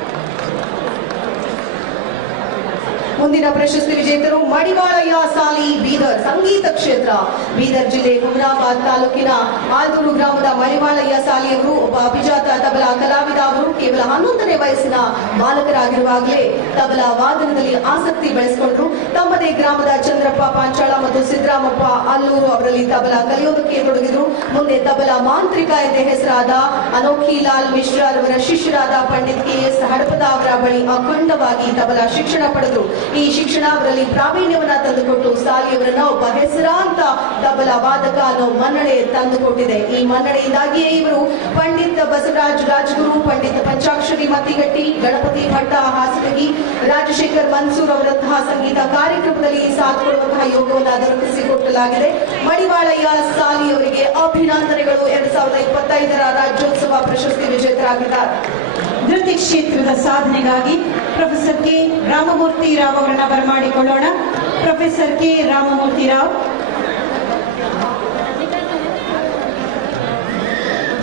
ಮುಂದಿನ ಪ್ರಶಸ್ತಿ ವಿಜೇತರು ಮಡಿವಾಳಯ್ಯ ಸಾಲಿ ಬೀದರ್ ಸಂಗೀತ ಕ್ಷೇತ್ರ. ಬೀದರ್ ಜಿಲ್ಲೆ ಹುಮನಾಬಾದ್ ತಾಲೂಕಿನ ಆಲ್ದೂರು ಗ್ರಾಮದ ಮಡಿವಾಳಯ್ಯ ಸಾಲಿಯವರು ಒಬ್ಬ ಅಭಿಜಾತ ತಬಲಾ ಕಲಾವಿದ. ಅವರು ಕೇವಲ 11ನೇ ವಯಸ್ಸಿನ ಬಾಲಕರಾಗಿರುವಾಗಲೇ ತಬಲಾ ವಾದನದಲ್ಲಿ ಆಸಕ್ತಿ ಬೆಳೆಸಿಕೊಂಡ್ರು. ತಮ್ಮದೇ ಗ್ರಾಮದ ಚಂದ್ರಪ್ಪ ಪಾಂಚಾಳ ಮತ್ತು ಸಿದ್ದರಾಮಪ್ಪ ಅಲ್ಲೂರು ಅವರಲ್ಲಿ ತಬಲಾ ಕಲಿಯೋದಕ್ಕೆ ತೊಡಗಿದ್ರು. ಮುಂದೆ ತಬಲಾ ಮಾಂತ್ರಿಕ ಎಂದೇ ಹೆಸರಾದ ಅನೋಖಿ ಲಾಲ್ ಮಿಶ್ರಾ ಅವರ ಶಿಷ್ಯರಾದ ಪಂಡಿತ್ KS ಹಡಪದ ಅವರ ಬಳಿ ಅಖಂಡವಾಗಿ ತಬಲಾ ಶಿಕ್ಷಣ ಪಡೆದರು. ಈ ಶಿಕ್ಷಣ ಅವರಲ್ಲಿ ಪ್ರಾವೀಣ್ಯವನ್ನ ತಂದುಕೊಟ್ಟು ಸಾಲಿಯವರನ್ನ ಒಬ್ಬ ಹೆಸರಾಂತ ತಬಲಾ ವಾದಕ ಅನ್ನೋ ಮನ್ನಣೆ ತಂದುಕೊಟ್ಟಿದೆ. ಈ ಮನ್ನಣೆಯಿಂದಾಗಿಯೇ ಇವರು ಪಂಡಿತ್ ಬಸವರಾಜ್ ರಾಜಗುರು, ಪಂಡಿತ್ ಪಂಚಾಕ್ಷರಿ ಮತ್ತಿಗಟ್ಟಿ, ಗಣಪತಿ ಭಟ್ಟ ಹಾಸನಗಿ, ರಾಜಶೇಖರ್ ಮನ್ಸೂರ್ ಅವರಂತಹ ಸಂಗೀತ ಕಾರ್ಯಕ್ರಮದಲ್ಲಿ ಸಾಥ್ ಕೊಡುವಂತಹ ಯೋಗವನ್ನು ದೊರಕಿಸಿಕೊಟ್ಟಲಾಗಿದೆ. ಮಡಿವಾಳಯ್ಯ ಸಾಲಿ ಅವರಿಗೆ ಅಭಿನಂದನೆಗಳು. 2025ರ ರಾಜ್ಯೋತ್ಸವ ಪ್ರಶಸ್ತಿ ವಿಜೇತರಾಗಿದ್ದಾರೆ. ನೃತ್ಯ ಕ್ಷೇತ್ರದ ಸಾಧನೆಗಾಗಿ ಪ್ರೊಫೆಸರ್ ಕೆ ರಾಮಮೂರ್ತಿ ರಾವ್ ಅವರನ್ನ ಬರಮಾಡಿಕೊಳ್ಳೋಣ. ಪ್ರೊಫೆಸರ್ ಕೆ ರಾಮಮೂರ್ತಿ ರಾವ್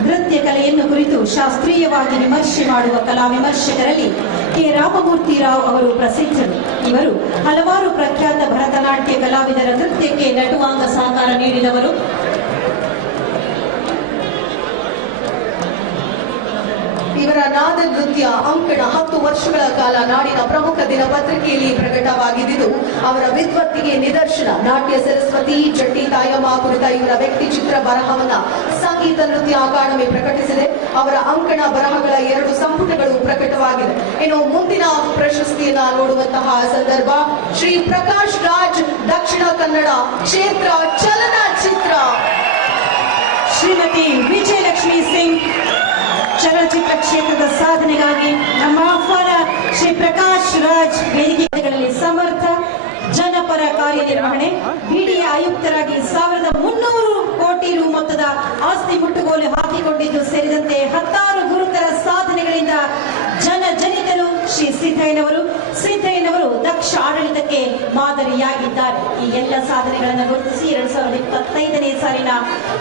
ನೃತ್ಯ ಕಲೆಯನ್ನು ಕುರಿತು ಶಾಸ್ತ್ರೀಯವಾಗಿ ವಿಮರ್ಶೆ ಮಾಡುವ ಕಲಾ ವಿಮರ್ಶಕರಲ್ಲಿ ಕೆ ರಾಮಮೂರ್ತಿ ರಾವ್ ಅವರು ಪ್ರಸಿದ್ಧರು. ಇವರು ಹಲವಾರು ಪ್ರಖ್ಯಾತ ಭರತನಾಟ್ಯ ಕಲಾವಿದರ ನೃತ್ಯಕ್ಕೆ ನಟುವಾಂಗ ಸಹಕಾರ ನೀಡಿದವರು. ಇವರ ನಾದ ನೃತ್ಯ ಅಂಕಣ 10 ವರ್ಷಗಳ ಕಾಲ ನಾಡಿನ ಪ್ರಮುಖ ದಿನಪತ್ರಿಕೆಯಲ್ಲಿ ಪ್ರಕಟವಾಗಿದ್ದು ಅವರ ವಿದ್ವತ್ತಿಗೆ ನಿದರ್ಶನ. ನಾಟ್ಯ ಸರಸ್ವತಿ ಜಟ್ಟಿ ತಾಯಮ್ಮ ಕುರಿತ ಇವರ ವ್ಯಕ್ತಿ ಚಿತ್ರ ಬರಹವನ್ನ ಸಂಗೀತ ನೃತ್ಯ ಅಕಾಡೆಮಿ ಪ್ರಕಟಿಸಿದೆ. ಅವರ ಅಂಕಣ ಬರಹಗಳ 2 ಸಂಪುಟಗಳು ಪ್ರಕಟವಾಗಿದೆ. ಇನ್ನು ಮುಂದಿನ ಪ್ರಶಸ್ತಿಯನ್ನ ನೋಡುವಂತಹ ಸಂದರ್ಭ ಶ್ರೀ ಪ್ರಕಾಶ್ ರಾಜ್ ದಕ್ಷಿಣ ಕನ್ನಡ ಕ್ಷೇತ್ರ ಚಲನಚಿತ್ರ. ಶ್ರೀಮತಿ ವಿಜಯಲಕ್ಷ್ಮಿ ಸಿಂಗ್ ಚಲನಚಿತ್ರ ಕ್ಷೇತ್ರದ ಸಾಧನೆಗಾಗಿ ನಮ್ಮ ಆಹ್ವಾನ. ಶ್ರೀ ಪ್ರಕಾಶ್ ರಾಜ್ ವೇದಿಕೆಗಳಲ್ಲಿ ಸಮರ್ಥ ಜನಪರ ಕಾರ್ಯನಿರ್ವಹಣೆ, ಬಿಡಿಎ ಆಯುಕ್ತರಾಗಿ 1300 ಕೋಟಿ ರು ಮೊತ್ತದ ಆಸ್ತಿ ಮುಟ್ಟುಗೋಲು ಹಾಕಿಕೊಂಡಿದ್ದು ಸೇರಿದಂತೆ 10 ಗುರುತರ ಸಾಧನೆಗಳಿಂದ ಜನಜನಿತರು ಶ್ರೀ ಸಿದ್ದಯ್ಯನವರು ದಕ್ಷ ಆಡಳಿತಕ್ಕೆ ಮಾದರಿಯಾಗಿದ್ದಾರೆ. ಈ ಎಲ್ಲ ಸಾಧನೆಗಳನ್ನು ಗುರುತಿಸಿ 2025ನೇ ಸಾಲಿನ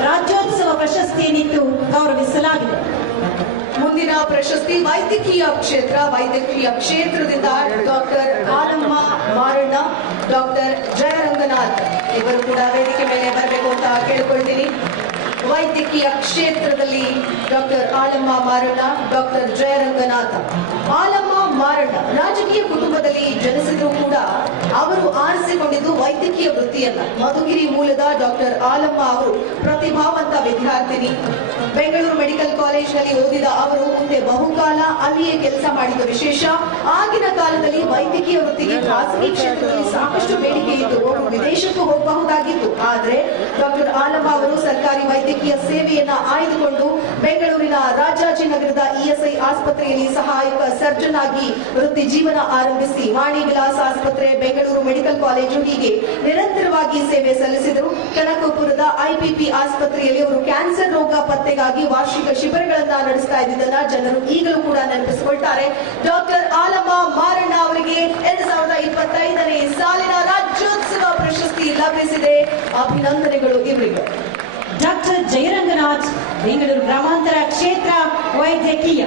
ರಾಜ್ಯೋತ್ಸವ ಪ್ರಶಸ್ತಿಯನ್ನಿತ್ತು ಗೌರವಿಸಲಾಗಿದೆ. ಮುಂದಿನ ಪ್ರಶಸ್ತಿ ವೈದ್ಯಕೀಯ ಕ್ಷೇತ್ರ. ವೈದ್ಯಕೀಯ ಕ್ಷೇತ್ರದಿಂದ ಡಾಕ್ಟರ್ ಆಲಮ್ಮ ಮಾರಣ್ಣ, ಡಾಕ್ಟರ್ ಜಯರಂಗನಾಥ್ ಇವರು ಕೂಡ ವೇದಿಕೆ ಮೇಲೆ ಬರಬೇಕು ಅಂತ ಕೇಳಿಕೊಳ್ತೀನಿ. ವೈದ್ಯಕೀಯ ಕ್ಷೇತ್ರದಲ್ಲಿ ಡಾಕ್ಟರ್ ಆಲಮ್ಮ ಮಾರಣ್ಣ, ಡಾಕ್ಟರ್ ಜಯರಂಗನಾಥ. ಆಲಮ್ಮ ಮಾರಣ್ಣ ರಾಜಕೀಯ ಕುಟುಂಬದಲ್ಲಿ ಜನಿಸಿದ್ರು ಕೂಡ ಅವರು ಆರಿಸಿಕೊಂಡಿದ್ದು ವೈದ್ಯಕೀಯ ವೃತ್ತಿಯನ್ನ. ಮಧುಗಿರಿ ಮೂಲದ ಡಾಕ್ಟರ್ ಆಲಮ್ಮ ಅವರು ಪ್ರತಿಭಾವಂತ ವಿದ್ಯಾರ್ಥಿನಿ. ಬೆಂಗಳೂರು ಮೆಡಿಕಲ್ ಕಾಲೇಜಿನಲ್ಲಿ ಓದಿದ ಅವರು ಮುಂದೆ ಬಹುಕಾಲ ಅಲ್ಲಿಯೇ ಕೆಲಸ ಮಾಡಿದ ವಿಶೇಷ. ಆಗಿನ ಕಾಲದಲ್ಲಿ ವೈದ್ಯಕೀಯ ವೃತ್ತಿಗೆ ಖಾಸಗಿ ಕ್ಷೇತ್ರದಲ್ಲಿ ಸಾಕಷ್ಟು ಬೇಡಿಕೆ ಇತ್ತು. ಅವರು ವಿದೇಶಕ್ಕೂ ಹೋಗಬಹುದಾಗಿತ್ತು. ಆದ್ರೆ ಡಾಕ್ಟರ್ ಆಲಮ್ಮ ಅವರು ಸರ್ಕಾರಿ ವೈದ್ಯಕೀಯ ಸೇವೆಯನ್ನ ಆಯ್ದುಕೊಂಡು ಬೆಂಗಳೂರಿನ ರಾಜಾಜಿನಗರದ ESI ಆಸ್ಪತ್ರೆಯಲ್ಲಿ ಸಹಾಯಕ ಸರ್ಜನ್ ಆಗಿ ವೃತ್ತಿ ಜೀವನ ಆರಂಭಿಸಿ ವಾಣಿ ವಿಲಾಸ್ ಆಸ್ಪತ್ರೆ, ಬೆಂಗಳೂರು ಮೆಡಿಕಲ್ ಕಾಲೇಜು ಹೀಗೆ ನಿರಂತರವಾಗಿ ಸೇವೆ ಸಲ್ಲಿಸಿದರು. ಕನಕಪುರದ IPP ಆಸ್ಪತ್ರೆಯಲ್ಲಿ ಅವರು ಕ್ಯಾನ್ಸರ್ ರೋಗ ಪತ್ತೆಗಾಗಿ ವಾರ್ಷಿಕ ಶಿಬಿರಗಳನ್ನ ನಡೆಸ್ತಾ ಇದ್ದಿದ್ದನ್ನ ಜನರು ಈಗಲೂ ಕೂಡ ನೆನಪಿಸಿಕೊಳ್ತಾರೆ. ಡಾಕ್ಟರ್ ಆಲಮ್ಮ ಮಾರಣ್ಣ ಅವರಿಗೆ 2025ನೇ ಸಾಲಿನ ರಾಜ್ಯೋತ್ಸವ ಪ್ರಶಸ್ತಿ ಲಭಿಸಿದೆ. ಅಭಿನಂದನೆಗಳು ಇವರಿಗೆ. ಡಾಕ್ಟರ್ ಜಯರಂಗನಾಥ್ ಬೆಂಗಳೂರು ಗ್ರಾಮಾಂತರ ಕ್ಷೇತ್ರ ವೈದ್ಯಕೀಯ.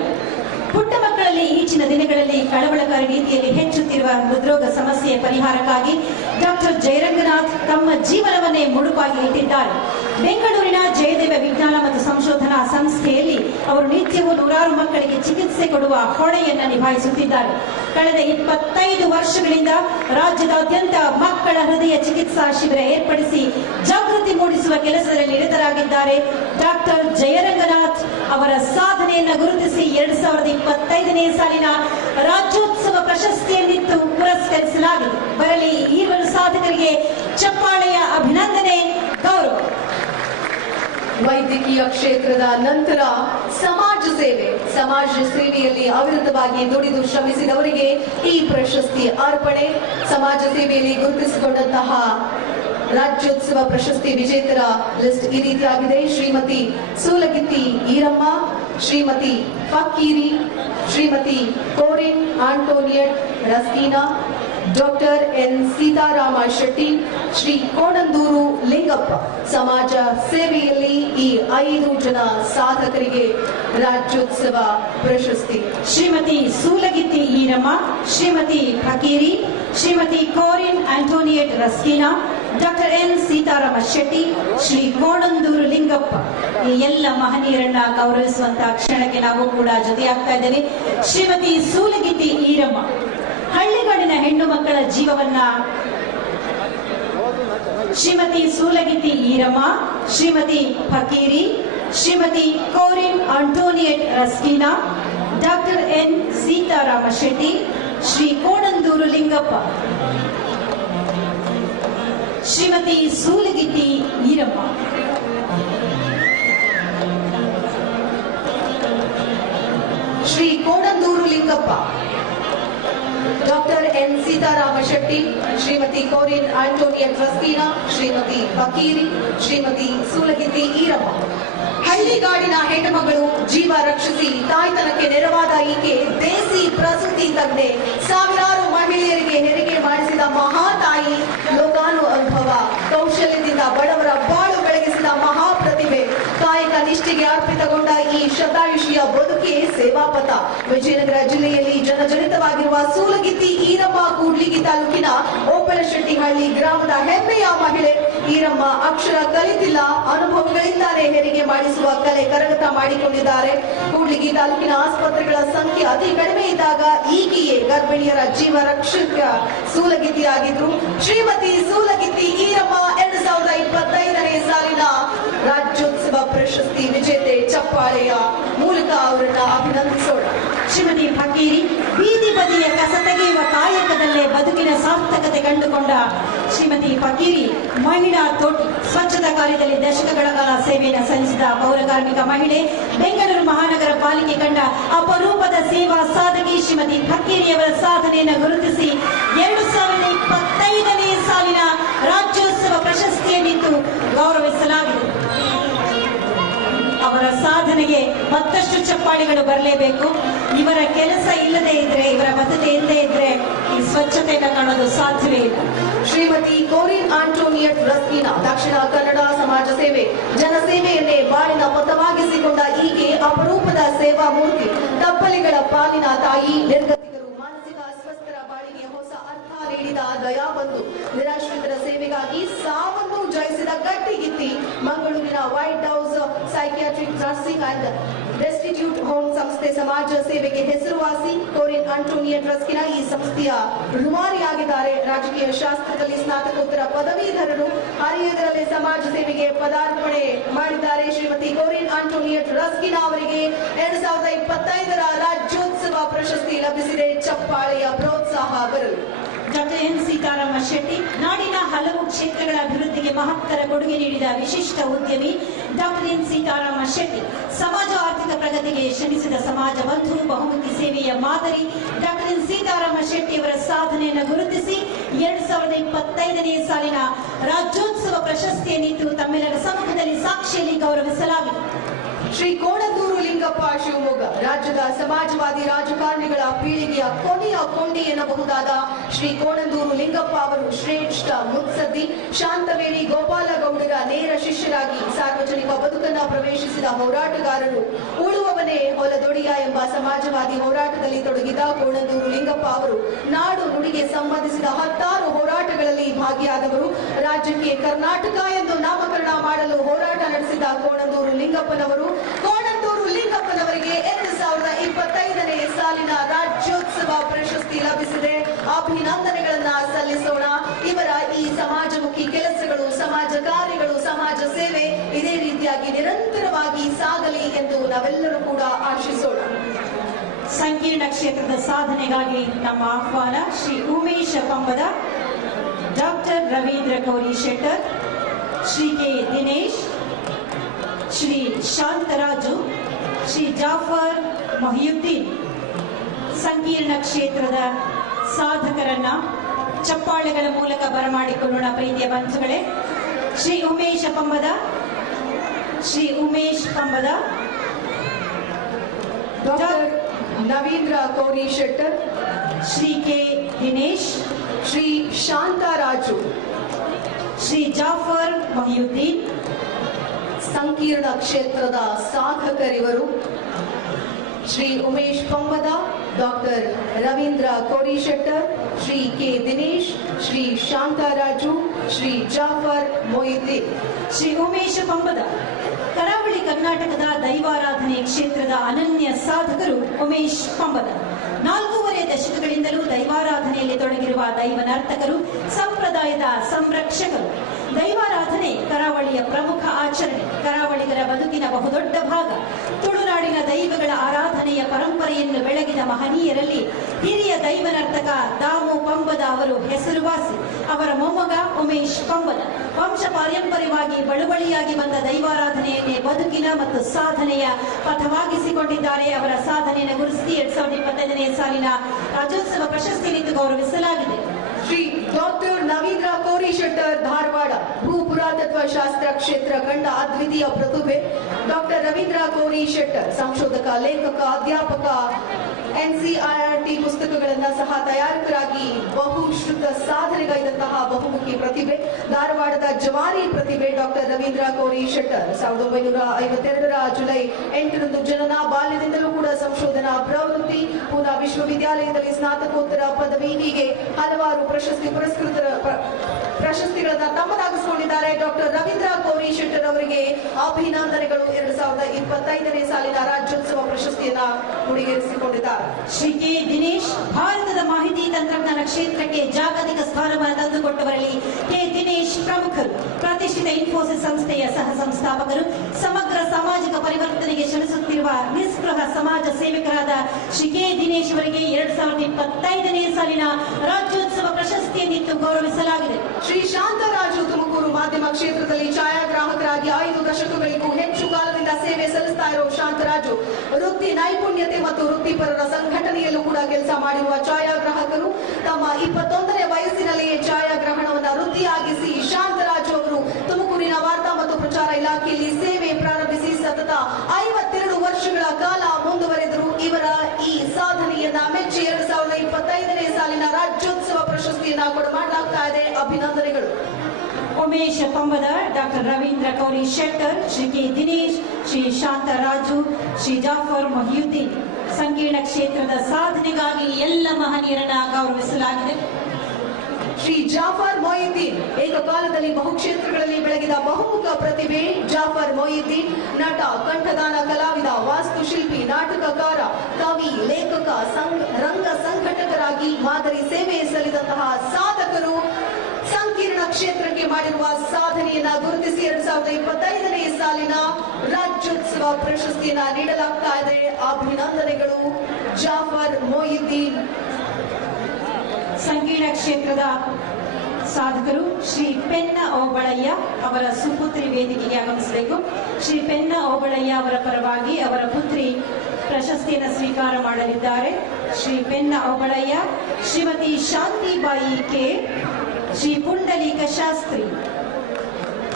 ಪುಟ್ಟ ಮಕ್ಕಳಲ್ಲಿ ಈಚಿನ ದಿನಗಳಲ್ಲಿ ಕಳವಳಕಾರಿ ರೀತಿಯಲ್ಲಿ ಹೆಚ್ಚುತ್ತಿರುವ ಹೃದ್ರೋಗ ಸಮಸ್ಯೆಯ ಪರಿಹಾರಕ್ಕಾಗಿ ಡಾಕ್ಟರ್ ಜಯರಂಗನಾಥ್ ತಮ್ಮ ಜೀವನವನ್ನೇ ಮುಡುಪಾಗಿ ಇಟ್ಟಿದ್ದಾರೆ. ಬೆಂಗಳೂರಿನ ಜಯದೇವ ವಿಜ್ಞಾನ ಮತ್ತು ಸಂಶೋಧನಾ ಸಂಸ್ಥೆಯಲ್ಲಿ ಅವರು ನಿತ್ಯವೂ ನೂರಾರು ಮಕ್ಕಳಿಗೆ ಚಿಕಿತ್ಸೆ ಕೊಡುವ ಹೊಣೆಯನ್ನು ನಿಭಾಯಿಸುತ್ತಿದ್ದಾರೆ. ಕಳೆದ 25 ವರ್ಷಗಳಿಂದ ರಾಜ್ಯದಾದ್ಯಂತ ಮಕ್ಕಳ ಹೃದಯ ಚಿಕಿತ್ಸಾ ಶಿಬಿರ ಏರ್ಪಡಿಸಿ ಜಾಗೃತಿ ಮೂಡಿಸುವ ಕೆಲಸದಲ್ಲಿ ನಿರತರಾಗಿದ್ದಾರೆ. ಡಾಕ್ಟರ್ ಜಯರಂಗನಾಥ್ ಅವರ ಸಾಧನೆಯನ್ನು ಗುರುತಿಸಿ 2025ನೇ ಸಾಲಿನ ರಾಜ್ಯೋತ್ಸವ ಪ್ರಶಸ್ತಿಯನ್ನಿತ್ತು ಪುರಸ್ಕರಿಸಲಾಗಿದೆ. ಬರಲಿ ಈರುವರು ಸಾಧಕರಿಗೆ ಚಪ್ಪಾಳೆಯ ಅಭಿನಂದನೆ, ಗೌರವ. ವೈದ್ಯಕೀಯ ಕ್ಷೇತ್ರದ ನಂತರ ಸಮಾಜ ಸೇವೆಯಲ್ಲಿ ಅವಿರತವಾಗಿ ದುಡಿದು ಶ್ರಮಿಸಿದವರಿಗೆ ಈ ಪ್ರಶಸ್ತಿ ಅರ್ಪಣೆ. ಸಮಾಜ ಸೇವೆಯಲ್ಲಿ ಗುರುತಿಸಿಕೊಂಡಂತಹ ರಾಜ್ಯೋತ್ಸವ ಪ್ರಶಸ್ತಿ ವಿಜೇತರ ಲಿಸ್ಟ್ ಈ ರೀತಿಯಾಗಿದೆ: ಶ್ರೀಮತಿ ಸೂಲಗಿತ್ತಿ ಈರಮ್ಮ, ಶ್ರೀಮತಿ ಫಕ್ಕೀರಿ, ಶ್ರೀಮತಿ ಕೋರಿನ್ ಆಂಟೋನಿಯಟ್ ರಸ್ಕೀನಾ, ಡಾಕ್ಟರ್ ಎನ್ ಸೀತಾರಾಮ ಶೆಟ್ಟಿ, ಶ್ರೀ ಕೋಣಂದೂರು ಲಿಂಗಪ್ಪ. ಸಮಾಜ ಸೇವೆಯಲ್ಲಿ ಈ 5 ಜನ ಸಾಧಕರಿಗೆ ರಾಜ್ಯೋತ್ಸವ ಪ್ರಶಸ್ತಿ. ಶ್ರೀಮತಿ ಸೂಲಗಿತ್ತಿ ಈರಮ್ಮ, ಶ್ರೀಮತಿ ಫಕೀರಿ, ಶ್ರೀಮತಿ ಕೋರಿನ್ ಆಂಟೋನಿಯಟ್ ರಸ್ಕೀನಾ, ಡಾಕ್ಟರ್ ಎನ್ ಸೀತಾರಾಮ ಶೆಟ್ಟಿ, ಶ್ರೀ ಕೋಣಂದೂರು ಲಿಂಗಪ್ಪ. ಈ ಎಲ್ಲ ಮಹನೀಯರನ್ನ ಗೌರವಿಸುವಂತಹ ಕ್ಷಣಕ್ಕೆ ನಾವು ಕೂಡ ಜೊತೆಯಾಗ್ತಾ ಇದ್ದೇವೆ. ಶ್ರೀಮತಿ ಸೂಲಗಿತ್ತಿ ಈರಮ್ಮ ಹಳ್ಳಿಗಾಡಿನ ಹೆಣ್ಣು ಮಕ್ಕಳ ಜೀವವನ್ನ ಶ್ರೀಮತಿ ಸೂಲಗಿತ್ತಿ ಈರಮ್ಮ, ಶ್ರೀಮತಿ ಫಕೀರಿ, ಶ್ರೀಮತಿ ಕೋರಿನ್ ಆಂಟೋನಿಯಟ್ ರಸ್ಕೀನಾ, ಡಾಕ್ಟರ್ ಎನ್ ಸೀತಾರಾಮ ಶೆಟ್ಟಿ, ಶ್ರೀ ಕೋಣಂದೂರು ಲಿಂಗಪ್ಪ. ಶ್ರೀಮತಿ ಸೂಲಗಿತ್ತಿ ಈರಮ್ಮ, ಶ್ರೀ ಕೋಣಂದೂರು ಲಿಂಗಪ್ಪ, ಡಾಕ್ಟರ್ ಎನ್ ಸೀತಾರಾಮ ಶೆಟ್ಟಿ, ಶ್ರೀಮತಿ ಕೋರಿನ್ ಆಂಟೋನಿಯಟ್ ರಸ್ಕೀನಾ, ಶ್ರೀಮತಿ ಫಕೀರಿ, ಶ್ರೀಮತಿ ಸೂಲಗಿತ್ತಿ ಈರಮ್ಮ. ಹಳ್ಳಿಗಾಡಿನ ಹೆಣ್ಣುಮಗಳು ಜೀವ ರಕ್ಷಿಸಿ ತಾಯ್ತನಕ್ಕೆ ನೆರವಾದ ಈಕೆ ದೇಸಿ ಪ್ರಸೂತಿ ತಜ್ಞೆ. ಸಾವಿರಾರು ಮಹಿಳೆಯರಿಗೆ ಹೆರಿಗೆ ಮಾಡಿಸಿದ ಮಹಾತಾಯಿ. ಲೋಕಾನು ಅನುಭವ ಕೌಶಲ್ಯದಿಂದ ಬಡವರ ಬಾಳು ಬೆಳಗಿಸಿದ ಮಹಾಪ್ರತಿಭೆ. ಕಾಯಕ ನಿಷ್ಠೆಗೆ ಅರ್ಪಿತಗೊಂಡ ಈ ಶತಾಯುಷಿಯ ಬದುಕೆ ಸೇವಾಪಥ. ವಿಜಯನಗರ ಜಿಲ್ಲೆಯಲ್ಲಿ ಜನಜನಿತವಾಗಿರುವ ಸೂಲಗಿತ್ತಿ ಈರಮ್ಮ ಕೂಡ್ಲಿಗಿ ತಾಲೂಕಿನ ಓಪಲಶೆಟ್ಟಿಹಳ್ಳಿ ಗ್ರಾಮದ ಹೆಮ್ಮೆಯ ಮಹಿಳೆ. ಈರಮ್ಮ ಅಕ್ಷರ ಕಲಿತಿಲ್ಲ, ಅನುಭವಗಳಿಂದಾನೇ ಹೆರಿಗೆ ಮಾಡಿಸುವ ಕಲೆ ಕರಗತ ಮಾಡಿಕೊಂಡಿದ್ದಾರೆ. ಕೂಡ್ಲಿಗಿ ತಾಲೂಕಿನ ಆಸ್ಪತ್ರೆಗಳ ಸಂಖ್ಯೆ ಅತಿ ಕಡಿಮೆ ಇದ್ದಾಗ ಈಕೆಯೇ ಗರ್ಭಿಣಿಯರ ಜೀವ ರಕ್ಷಕ ಸೂಲಗಿತ್ತಿಯಾಗಿದ್ರು. ಶ್ರೀಮತಿ ಸೂಲಗಿತ್ತಿ ಈರಮ್ಮ 2025ನೇ ಸಾಲಿನ ರಾಜ್ಯೋತ್ಸವ ಪ್ರಶಸ್ತಿ ವಿಜೇತೆ. ಚಪ್ಪಾಳೆಯ ಮೂಲಕ ಅವರನ್ನ ಅಭಿನಂದಿಸೋಣ. ಶ್ರೀಮತಿ ಫಕೀರಿ ಬೀದಿ ಬದಿಯ ಕಸ ತೆಗೆಯುವ ಕಾಯಕದಲ್ಲೇ ಬದುಕಿನ ಸಾರ್ಥಕತೆ ಕಂಡುಕೊಂಡ ಶ್ರೀಮತಿ ಫಕೀರಿ ಮಹಿಳಾ ತೋಟಿ ಸ್ವಚ್ಛತಾ ಕಾರ್ಯದಲ್ಲಿ ದಶಕಗಳ ಕಾಲ ಸೇವೆಯನ್ನು ಸಲ್ಲಿಸಿದ ಪೌರಕಾರ್ಮಿಕ ಮಹಿಳೆ. ಬೆಂಗಳೂರು ಮಹಾನಗರ ಪಾಲಿಕೆ ಕಂಡ ಅಪರೂಪದ ಸೇವಾ ಸಾಧಕಿ ಶ್ರೀಮತಿ ಫಕೀರಿಯವರ ಸಾಧನೆಯನ್ನು ಗುರುತಿಸಿ 2025ನೇ ಸಾಲಿನ ರಾಜ್ಯೋತ್ಸವ ಪ್ರಶಸ್ತಿಯನ್ನಿತ್ತು ಗೌರವಿಸಲಾಗಿದೆ. ಅವರ ಸಾಧನೆಗೆ ಮತ್ತಷ್ಟು ಚಪ್ಪಾಳೆಗಳು ಬರಲೇಬೇಕು. ಇವರ ಕೆಲಸ ಇಲ್ಲದೆ ಇದ್ರೆ, ಇವರ ಬದ್ಧತೆ ಇಲ್ಲದೆ ಇದ್ರೆ ಈ ಸ್ವಚ್ಛತೆಯನ್ನು ಕಾಣೋದು ಸಾಧ್ಯವೇ ಇಲ್ಲ. ಶ್ರೀಮತಿ ಕೋರಿನ್ ಆಂಟೋನಿಯಟ್ ರಸ್ಕೀನಾ ದಕ್ಷಿಣ ಕನ್ನಡ ಸಮಾಜ ಸೇವೆ ಜನಸೇವೆಯನ್ನೇ ಬಾಳಿನ ಪಥವಾಗಿಸಿಕೊಂಡ ಈಕೆ ಅಪರೂಪದ ಸೇವಾ ಮೂರ್ತಿ. ತಪ್ಪಲಿಗಳ ಪಾಲಿನ ತಾಯಿ. ನಿರ್ಗತಿಕರು ಮಾನಸಿಕ ಅಸ್ವಸ್ಥರ ಬಾಳಿಗೆ ಹೊಸ ಅರ್ಥ ನೀಡಿದ ದಯಾಬಂಧು. ನಿರಾಶ್ರಿತರ ಸೇವೆಗಾಗಿ ಸಾವನ್ನು ಜಯಿಸಿದ ಗಟ್ಟಿಗಿತ್ತಿ. ಮಂಗಳೂರಿನ white house psychiatric nursing and destitute home ಸಂಸ್ಥೆ ಸಮಾಜ ಸೇವೆಗೆ ಹೆಸರುವಾಸಿ. ಕೋರಿನ್ ಆಂಟೋನಿಯಟ್ ರಸ್ಕೀನಾ ಈ ಸಂಸ್ಥೆಯ ರೂವಾರಿಯಾಗಿದ್ದಾರೆ. ರಾಜಕೀಯ ಶಾಸ್ತ್ರದಲ್ಲಿ ಸ್ನಾತಕೋತ್ತರ ಪದವೀಧರರು. ಹರಿಯದರಲ್ಲೇ ಸಮಾಜ ಸೇವೆಗೆ ಪದಾರ್ಪಣೆ ಮಾಡಿದ್ದಾರೆ. ಶ್ರೀಮತಿ ಕೋರಿನ್ ಆಂಟೋನಿಯಟ್ ರಸ್ಕೀನಾ ಅವರಿಗೆ 2025ರ ರಾಜ್ಯೋತ್ಸವ ಪ್ರಶಸ್ತಿ ಲಭಿಸಿದೆ. ಚಪ್ಪಾಳೆಯ ಪ್ರೋತ್ಸಾಹ ಬರಲು. ಡಾಕ್ಟರ್ ಎನ್ ಸೀತಾರಾಮ ಶೆಟ್ಟಿ ನಾಡಿನ ಹಲವು ಕ್ಷೇತ್ರಗಳ ಅಭಿವೃದ್ಧಿಗೆ ಮಹತ್ತರ ಕೊಡುಗೆ ನೀಡಿದ ವಿಶಿಷ್ಟ ಉದ್ಯಮಿ. ಡಾಕ್ಟರ್ ಎನ್ ಸೀತಾರಾಮ ಶೆಟ್ಟಿ ಸಮಾಜ ಆರ್ಥಿಕ ಪ್ರಗತಿಗೆ ಶ್ರಮಿಸಿದ ಸಮಾಜ ಬಂಧು, ಬಹುಮುಖಿ ಸೇವೆಯ ಮಾದರಿ. ಡಾಕ್ಟರ್ ಎನ್ ಸೀತಾರಾಮ ಶೆಟ್ಟಿ ಅವರ ಸಾಧನೆಯನ್ನು ಗುರುತಿಸಿ 2025ನೇ ಸಾಲಿನ ರಾಜ್ಯೋತ್ಸವ ಪ್ರಶಸ್ತಿಯನ್ನಿತ್ತು ತಮ್ಮೆಲ್ಲರ ಸಮ್ಮುಖದಲ್ಲಿ ಸಾಕ್ಷಿಯಲ್ಲಿ ಗೌರವಿಸಲಾಗಿದೆ. ಶ್ರೀ ಕೋಣಂದೂರು ಲಿಂಗಪ್ಪ ಶಿವಮೊಗ್ಗ ರಾಜ್ಯದ ಸಮಾಜವಾದಿ ರಾಜಕಾರಣಿಗಳ ಪೀಳಿಗೆಯ ಕೊನೆಯ ಕೊಂಡಿ ಎನ್ನಬಹುದಾದ ಶ್ರೀ ಕೋಣಂದೂರು ಲಿಂಗಪ್ಪ ಅವರು ಶ್ರೇಷ್ಠ ಮುತ್ಸದ್ದಿ ಶಾಂತವೇಣಿ ಗೋಪಾಲಗೌಡರ ನೇರ ಶಿಷ್ಯರಾಗಿ ಸಾರ್ವಜನಿಕ ಬದುಕನ್ನ ಪ್ರವೇಶಿಸಿದ ಹೋರಾಟಗಾರರು. ಉಳುವವನೇ ಹೊಲದೊಡಿಯ ಎಂಬ ಸಮಾಜವಾದಿ ಹೋರಾಟದಲ್ಲಿ ತೊಡಗಿದ ಕೋಣಂದೂರು ಲಿಂಗಪ್ಪ ಅವರು ನಾಡು ನುಡಿಗೆ ಸಂಬಂಧಿಸಿದ ಹತ್ತಾರು ಹೋರಾಟಗಳಲ್ಲಿ ಭಾಗಿಯಾದವರು. ರಾಜ್ಯಕ್ಕೆ ಕರ್ನಾಟಕ ಎಂದು ನಾಮಕರಣ ಮಾಡಲು ಹೋರಾಟ ನಡೆಸಿದ ಕೋಣಂದೂರು ಲಿಂಗಪ್ಪನವರು. ಕೋಣಂದೂರು ಲಿಂಗಪ್ಪನವರಿಗೆ 2025ನೇ ಸಾಲಿನ ರಾಜ್ಯೋತ್ಸವ ಪ್ರಶಸ್ತಿ ಲಭಿಸಿದೆ. ಅಭಿನಂದನೆಗಳನ್ನ ಸಲ್ಲಿಸೋಣ. ಇವರ ಈ ಸಮಾಜಮುಖಿ ಕೆಲಸಗಳು, ಸಮಾಜ ಕಾರ್ಯಗಳು, ಸಮಾಜ ಸೇವೆ ಇದೇ ರೀತಿಯಾಗಿ ನಿರಂತರವಾಗಿ ಸಾಗಲಿ ಎಂದು ನಾವೆಲ್ಲರೂ ಕೂಡ ಆಶಿಸೋಣ. ಸಂಕೀರ್ಣ ಕ್ಷೇತ್ರದ ಸಾಧನೆಗಾಗಿ ನಮ್ಮ ಆಹ್ವಾನ ಶ್ರೀ ಉಮೇಶ ಪಂಬದ, ಡಾಕ್ಟರ್ ರವೀಂದ್ರ ಗೌರಿ ಶೆಟ್ಟರ್, ಶ್ರೀ ಕೆ ದಿನೇಶ್, ಶ್ರೀ ಶಾಂತರಾಜು, ಶ್ರೀ ಜಾಫರ್ ಮೊಹಿಯುದ್ದೀನ್. ಸಂಕೀರ್ಣ ಕ್ಷೇತ್ರದ ಸಾಧಕರನ್ನ ಚಪ್ಪಾಳೆಗಳ ಮೂಲಕ ಬರಮಾಡಿಕೊಳ್ಳೋಣ. ಪ್ರೀತಿಯ ಬಂಧುಗಳೇ, ಶ್ರೀ ಉಮೇಶ ಪಂಬದ, ಶ್ರೀ ಉಮೇಶ್ ಪಂಬದ, ಡಾಕ್ಟರ್ ರವೀಂದ್ರ ಗೌರಿ ಶೆಟ್ಟರ್, ಶ್ರೀ ಕೆ ದಿನೇಶ್, ಶ್ರೀ ಶಾಂತರಾಜು, ಶ್ರೀ ಜಾಫರ್ ಮೊಹಿಯುದ್ದೀನ್. ಸಂಕೀರ್ಣ ಕ್ಷೇತ್ರದ ಸಾಧಕರಿವರು ಶ್ರೀ ಉಮೇಶ್ ಪಂಬದ, ಡಾಕ್ಟರ್ ರವೀಂದ್ರ ಗೌರಿ ಶೆಟ್ಟರ್, ಶ್ರೀ ಕೆ ದಿನೇಶ್, ಶ್ರೀ ಶಾಂತರಾಜು, ಶ್ರೀ ಜಾಫರ್ ಮೊಹಿಯುದ್ದೀನ್. ಶ್ರೀ ಉಮೇಶ ಪಂಬದ ಕರಾವಳಿ ಕರ್ನಾಟಕದ ದೈವಾರಾಧನೆ ಕ್ಷೇತ್ರದ ಅನನ್ಯ ಸಾಧಕರು ಉಮೇಶ್ ಪಂಬದ. 4.5 ದಶಕಗಳಿಂದಲೂ ದೈವಾರಾಧನೆಯಲ್ಲಿ ತೊಡಗಿರುವ ದೈವ ನರ್ತಕರು, ಸಂಪ್ರದಾಯದ ಸಂರಕ್ಷಕರು. ದೈವಾರಾಧನೆ ಕರಾವಳಿಯ ಪ್ರಮುಖ ಆಚರಣೆ, ಕರಾವಳಿಗರ ಬದುಕಿನ ಬಹುದೊಡ್ಡ ಭಾಗ. ತುಳುನಾಡಿನ ದೈವಗಳ ಆರಾಧನೆಯ ಪರಂಪರೆಯನ್ನು ಬೆಳಗಿದ ಮಹನೀಯರಲ್ಲಿ ಹಿರಿಯ ದೈವ ನರ್ತಕ ದಾಮು ಪಂಬದ ಅವರು ಹೆಸರುವಾಸಿ. ಅವರ ಮೊಮ್ಮಗ ಉಮೇಶ್ ಪಂಬದ ವಂಶ ಪಾರಂಪರ್ಯವಾಗಿ ಬಳುವಳಿಯಾಗಿ ಬಂದ ದೈವಾರಾಧನೆಯನ್ನೇ ಬದುಕಿನ ಮತ್ತು ಸಾಧನೆಯ ಪಥವಾಗಿಸಿಕೊಂಡಿದ್ದಾರೆ. ಅವರ ಸಾಧನೆಯನ್ನು ಗುರುತಿಸಿ 2025ನೇ ಸಾಲಿನ ರಾಜ್ಯೋತ್ಸವ ಪ್ರಶಸ್ತಿ ನೀಡಿ ಗೌರವಿಸಲಾಗಿದೆ. ಶ್ರೀ ಡಾಕ್ಟರ್ ರವೀಂದ್ರ ಗೌರಿ ಶೆಟ್ಟರ್, ಧಾರವಾಡ ಭೂ ಪುರಾತತ್ವ ಶಾಸ್ತ್ರ ಕ್ಷೇತ್ರ ಕಂಡ ಅದ್ವಿತೀಯ ಪ್ರತಿಭೆ. ಡಾಕ್ಟರ್ ರವೀಂದ್ರ ಗೌರಿ ಶೆಟ್ಟರ್ ಸಂಶೋಧಕ, ಲೇಖಕ, ಅಧ್ಯಾಪಕ, NCERT ಪುಸ್ತಕಗಳನ್ನ ಸಹ ತಯಾರಕರಾಗಿ ಬಹುಶ್ರುತ ಸಾಧನೆಗೈದಂತಹ ಬಹುಮುಖಿ ಪ್ರತಿಭೆ. ಧಾರವಾಡದ ಜವಾರಿ ಪ್ರತಿಭೆ ಡಾಕ್ಟರ್ ರವೀಂದ್ರ ಗೌರಿ ಶೆಟ್ಟರ್ 1952ರ ಜುಲೈ 8ರಂದು ಜನನ. ಬಾಲ್ಯದಿಂದಲೂ ಕೂಡ ಸಂಶೋಧನಾ ಪ್ರವೃತ್ತಿ. ಪೂನಾ ವಿಶ್ವವಿದ್ಯಾಲಯದಲ್ಲಿ ಸ್ನಾತಕೋತ್ತರ ಪದವಿ, ಹೀಗೆ ಹಲವಾರು ಪ್ರಶಸ್ತಿಗಳನ್ನ ತಮ್ಮದಾಗಿಸಿಕೊಂಡಿದ್ದಾರೆ. ಡಾಕ್ಟರ್ ರವೀಂದ್ರ ಗೌರಿ ಶೆಟ್ಟರ್ ಅವರಿಗೆ ಅಭಿನಂದನೆಗಳು. 2025ನೇ ಸಾಲಿನ ರಾಜ್ಯೋತ್ಸವ ಪ್ರಶಸ್ತಿಯನ್ನ ಮುಡಿಗೇರಿಸಿಕೊಂಡಿದ್ದಾರೆ. ಶ್ರೀ ಕೆ ದಿನೇಶ್ ಭಾರತದ ಮಾಹಿತಿ ತಂತ್ರಜ್ಞಾನ ಕ್ಷೇತ್ರಕ್ಕೆ ಜಾಗತಿಕ ಸ್ಥಾನಮಾನ ತಂದುಕೊಟ್ಟವರಲ್ಲಿ ಕೆ ದಿನೇಶ್ ಪ್ರಮುಖರು. ಪ್ರತಿಷ್ಠಿತ ಇನ್ಫೋಸಿಸ್ ಸಂಸ್ಥೆಯ ಸಹ ಸಂಸ್ಥಾಪಕರು. ಸಮಗ್ರ ಸಾಮಾಜಿಕ ಪರಿವರ್ತನೆಗೆ ಶ್ರಮಿಸುತ್ತಿರುವ ನಿಸ್ಪೃಹ ಸಮಾಜ ಸೇವಕರಾದ ಶ್ರೀ ಕೆ ದಿನೇಶ್ ಅವರಿಗೆ 2025ನೇ ಸಾಲಿನ ರಾಜ್ಯೋತ್ಸವ ಪ್ರಶಸ್ತಿಯನ್ನಿತ್ತು ಗೌರವಿಸಲಾಗಿದೆ. ಶ್ರೀ ಶಾಂತರಾಜು ತುಮಕೂರು ಮಾಧ್ಯಮ ಕ್ಷೇತ್ರದಲ್ಲಿ ಛಾಯಾಗ್ರಾಹಕರಾಗಿ 5 ದಶಕಗಳಿಗೂ ಹೆಚ್ಚು ಕಾಲದಿಂದ ಸೇವೆ ಸಲ್ಲಿಸ್ತಾ ಇರೋ ಶಾಂತರಾಜು ವೃತ್ತಿ ನೈಪುಣ್ಯತೆ ಮತ್ತು ವೃತ್ತಿಪರರ ಸಂಘಟನೆಯಲ್ಲೂ ಕೂಡ ಕೆಲಸ ಮಾಡಿರುವ ಛಾಯಾಗ್ರಾಹಕರು. ತಮ್ಮ 21ನೇ ವಯಸ್ಸಿನಲ್ಲಿಯೇ ಛಾಯಾಗ್ರಹಣವನ್ನು ವೃತ್ತಿಯಾಗಿಸಿ ಶಾಂತರಾಜು ಅವರು ತುಮಕೂರಿನ ವಾರ್ತಾ ಮತ್ತು ಪ್ರಚಾರ ಇಲಾಖೆಯಲ್ಲಿ ಸೇವೆ ಪ್ರಾರಂಭಿಸಿ ಸತತ 52 ವರ್ಷಗಳ ಕಾಲ ಮುಂದುವರೆದರು. ಇವರ ಈ ಸಾಧನೆಯನ್ನ ಮೆಚ್ಚಿ 2025ನೇ ಸಾಲಿನ ರಾಜ್ಯೋತ್ಸವ ಪ್ರಶಸ್ತಿಯನ್ನ ಕೊಡಮಾಡಲಾಗ್ತಾ ಇದೆ. ಅಭಿನಂದನೆಗಳು. Umesha Pambada, doctor Ravindra Gowri Shettar, Shri K Dinesh, Shri Shantharaju, Shri Jafar Mohiyuddin. ಸಂಕೀರ್ಣ ಕ್ಷೇತ್ರದ ಸಾಧನೆಗಾಗಿ ಎಲ್ಲ ಮಹನೀಯರನ್ನ ಗೌರವಿಸಲಾಗಿದೆ. ಶ್ರೀ ಜಾಫರ್ ಮೊಹಿಯುದ್ದೀನ್ ಏಕಕಾಲದಲ್ಲಿ ಬಹುಕ್ಷೇತ್ರಗಳಲ್ಲಿ ಬೆಳಗಿದ ಬಹುಮುಖ ಪ್ರತಿಭೆ. ಜಾಫರ್ ಮೊಹಿಯುದ್ದೀನ್ ನಟ, ಕಂಠದಾನ ಕಲಾವಿದ, ವಾಸ್ತುಶಿಲ್ಪಿ, ನಾಟಕಕಾರ, ಕವಿ, ಲೇಖಕ, ರಂಗ ಸಂಘಟಕರಾಗಿ ಮಾದರಿ ಸೇವೆ ಸಲ್ಲಿಸಿದಂತಹ ಸಾಧಕರು. ಸಂಕೀರ್ಣ ಕ್ಷೇತ್ರಕ್ಕೆ ಮಾಡಿರುವ ಸಾಧನೆಯನ್ನ ಗುರುತಿಸಿ 2025ನೇ ಸಾಲಿನ ರಾಜ್ಯೋತ್ಸವ ಪ್ರಶಸ್ತಿಯನ್ನ ನೀಡಲಾಗ್ತಾ ಇದೆ. ಅಭಿನಂದನೆಗಳು. ಜಾಫರ್ ಮೊಹಿಯುದ್ದೀನ್. ಸಂಕೀರ್ಣ ಕ್ಷೇತ್ರದ ಸಾಧಕರು ಶ್ರೀ ಪೆನ್ನ ಓಬಳಯ್ಯ ಅವರ ಸುಪುತ್ರಿ ವೇದಿಕೆಗೆ ಆಗಮಿಸಬೇಕು. ಶ್ರೀ ಪೆನ್ನ ಓಬಳಯ್ಯ ಅವರ ಪರವಾಗಿ ಅವರ ಪುತ್ರಿ ಪ್ರಶಸ್ತಿಯನ್ನು ಸ್ವೀಕಾರ ಮಾಡಲಿದ್ದಾರೆ. ಶ್ರೀ ಪೆನ್ನ ಓಬಳಯ್ಯ, ಶ್ರೀಮತಿ ಶಾಂತಿಬಾಯಿ ಕೆ, ಶ್ರೀ ಪುಂಡಲೀಕ ಶಾಸ್ತ್ರಿ.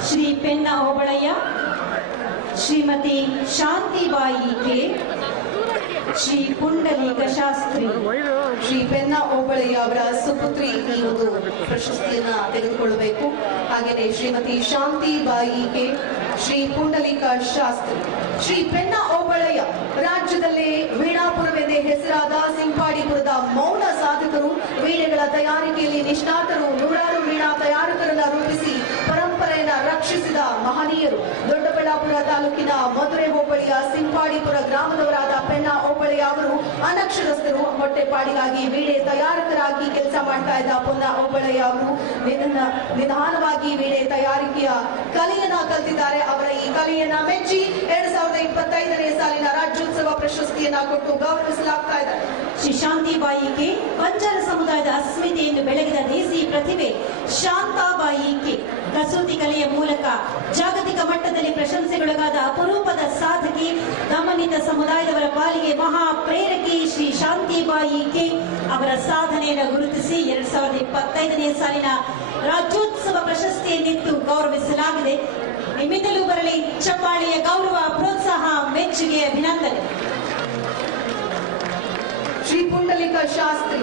ಶ್ರೀ ಪೆನ್ನ ಓಬಳಯ್ಯ, ಶ್ರೀಮತಿ ಶಾಂತಿಬಾಯಿ ಕೆ, ಶ್ರೀ ಪುಂಡಲೀಕ ಶಾಸ್ತ್ರಿ. ಶ್ರೀ ಪೆನ್ನ ಓಬಳಯ್ಯ ಅವರ ಸುಪುತ್ರಿ ಈ ಒಂದು ಪ್ರಶಸ್ತಿಯನ್ನ ತೆಗೆದುಕೊಳ್ಳಬೇಕು. ಹಾಗೆಯೇ ಶ್ರೀಮತಿ ಶಾಂತಿಬಾಯಿ ಕೆ, ಶ್ರೀ ಪುಂಡಲೀಕ ಶಾಸ್ತ್ರಿ. ಶ್ರೀ ಪೆನ್ನ ಓಬಳಯ್ಯ ರಾಜ್ಯದಲ್ಲೇ ವೀಣಾಪುರವೆಂದೇ ಹೆಸರಾದ ಸಿಂಪಾಡಿಪುರದ ಮೌನ ಸಾಧಕರು, ವೀಣೆಗಳ ತಯಾರಿಕೆಯಲ್ಲಿ ನಿಷ್ಣಾತರು, ನೂರಾರು ವೀಣಾ ತಯಾರಕರನ್ನ ರೂಪಿಸಿ ಪರಂಪರೆಯನ್ನ ರಕ್ಷಿಸಿದ ಮಹನೀಯರು. ದೊಡ್ಡಬಳ್ಳಾಪುರ ತಾಲೂಕಿನ ಮಧುರೆ ಹೋಬಳಿಯ ಸಿಂಪಾಡಿಪುರ ಗ್ರಾಮದವರಾದ ಪೆನ್ನ ಓಬಳಯ್ಯ ಅವರು ಅನಕ್ಷರಸ್ಥರು. ಹೊಟ್ಟೆಪಾಡಿಗಾಗಿ ವೀಣೆ ತಯಾರಕರಾಗಿ ಕೆಲಸ ಮಾಡ್ತಾ ಇದ್ದ ಪೊನ್ನ ಓಬಳಯ್ಯ ಅವರು ನಿಧಾನವಾಗಿ ವೀಣೆ ತಯಾರಿಕೆಯ ಕಲೆಯನ್ನ ಕಲ್ತಿದ್ದಾರೆ. ಅವರ ಈ ಕಲೆಯನ್ನ ಮೆಚ್ಚಿ 2025ನೇ ಸಾಲಿನ ರಾಜ್ಯೋತ್ಸವ ಪ್ರಶಸ್ತಿಯನ್ನ ಕೊಟ್ಟು ಗೌರವಿಸಲಾಗ್ತಾ ಇದೆ. ಶ್ರೀ ಶಾಂತಿಬಾಯಿ ಕೆ ಬಂಜಾರ ಸಮುದಾಯದ ಅಸ್ಮಿತೆಯನ್ನು ಬೆಳಗಿದ ದೇಸಿ ಪ್ರತಿಭೆ ಶಾಂತಾಬಾಯಿ ಕೆ ಕಸೂತಿ ಕಲೆಯ ಮೂಲಕ ಜಾಗತಿಕ ಮಟ್ಟದಲ್ಲಿ ಪ್ರಶಂಸೆಗೊಳಗಾದ ಅಪರೂಪದ ಸಾಧಕಿ, ದಮನಿತ ಸಮುದಾಯದವರ ಪಾಲಿಗೆ ಮಹಾ ಪ್ರೇರಕಿ ಶ್ರೀ ಶಾಂತಿಬಾಯಿ ಕೆ ಅವರ ಸಾಧನೆಯನ್ನು ಗುರುತಿಸಿ 2025ನೇ ಸಾಲಿನ ರಾಜ್ಯೋತ್ಸವ ಪ್ರಶಸ್ತಿಯನ್ನಿತ್ತು ಗೌರವಿಸಲಾಗಿದೆ. ನಿಮ್ಮಿಂದಲೂ ಬರಲಿ ಚಪ್ಪಾಳೆಯ ಗೌರವ, ಪ್ರೋತ್ಸಾಹ, ಮೆಚ್ಚುಗೆ, ಅಭಿನಂದನೆ. ಶ್ರೀ ಪುಂಡಲೀಕ ಶಾಸ್ತ್ರಿ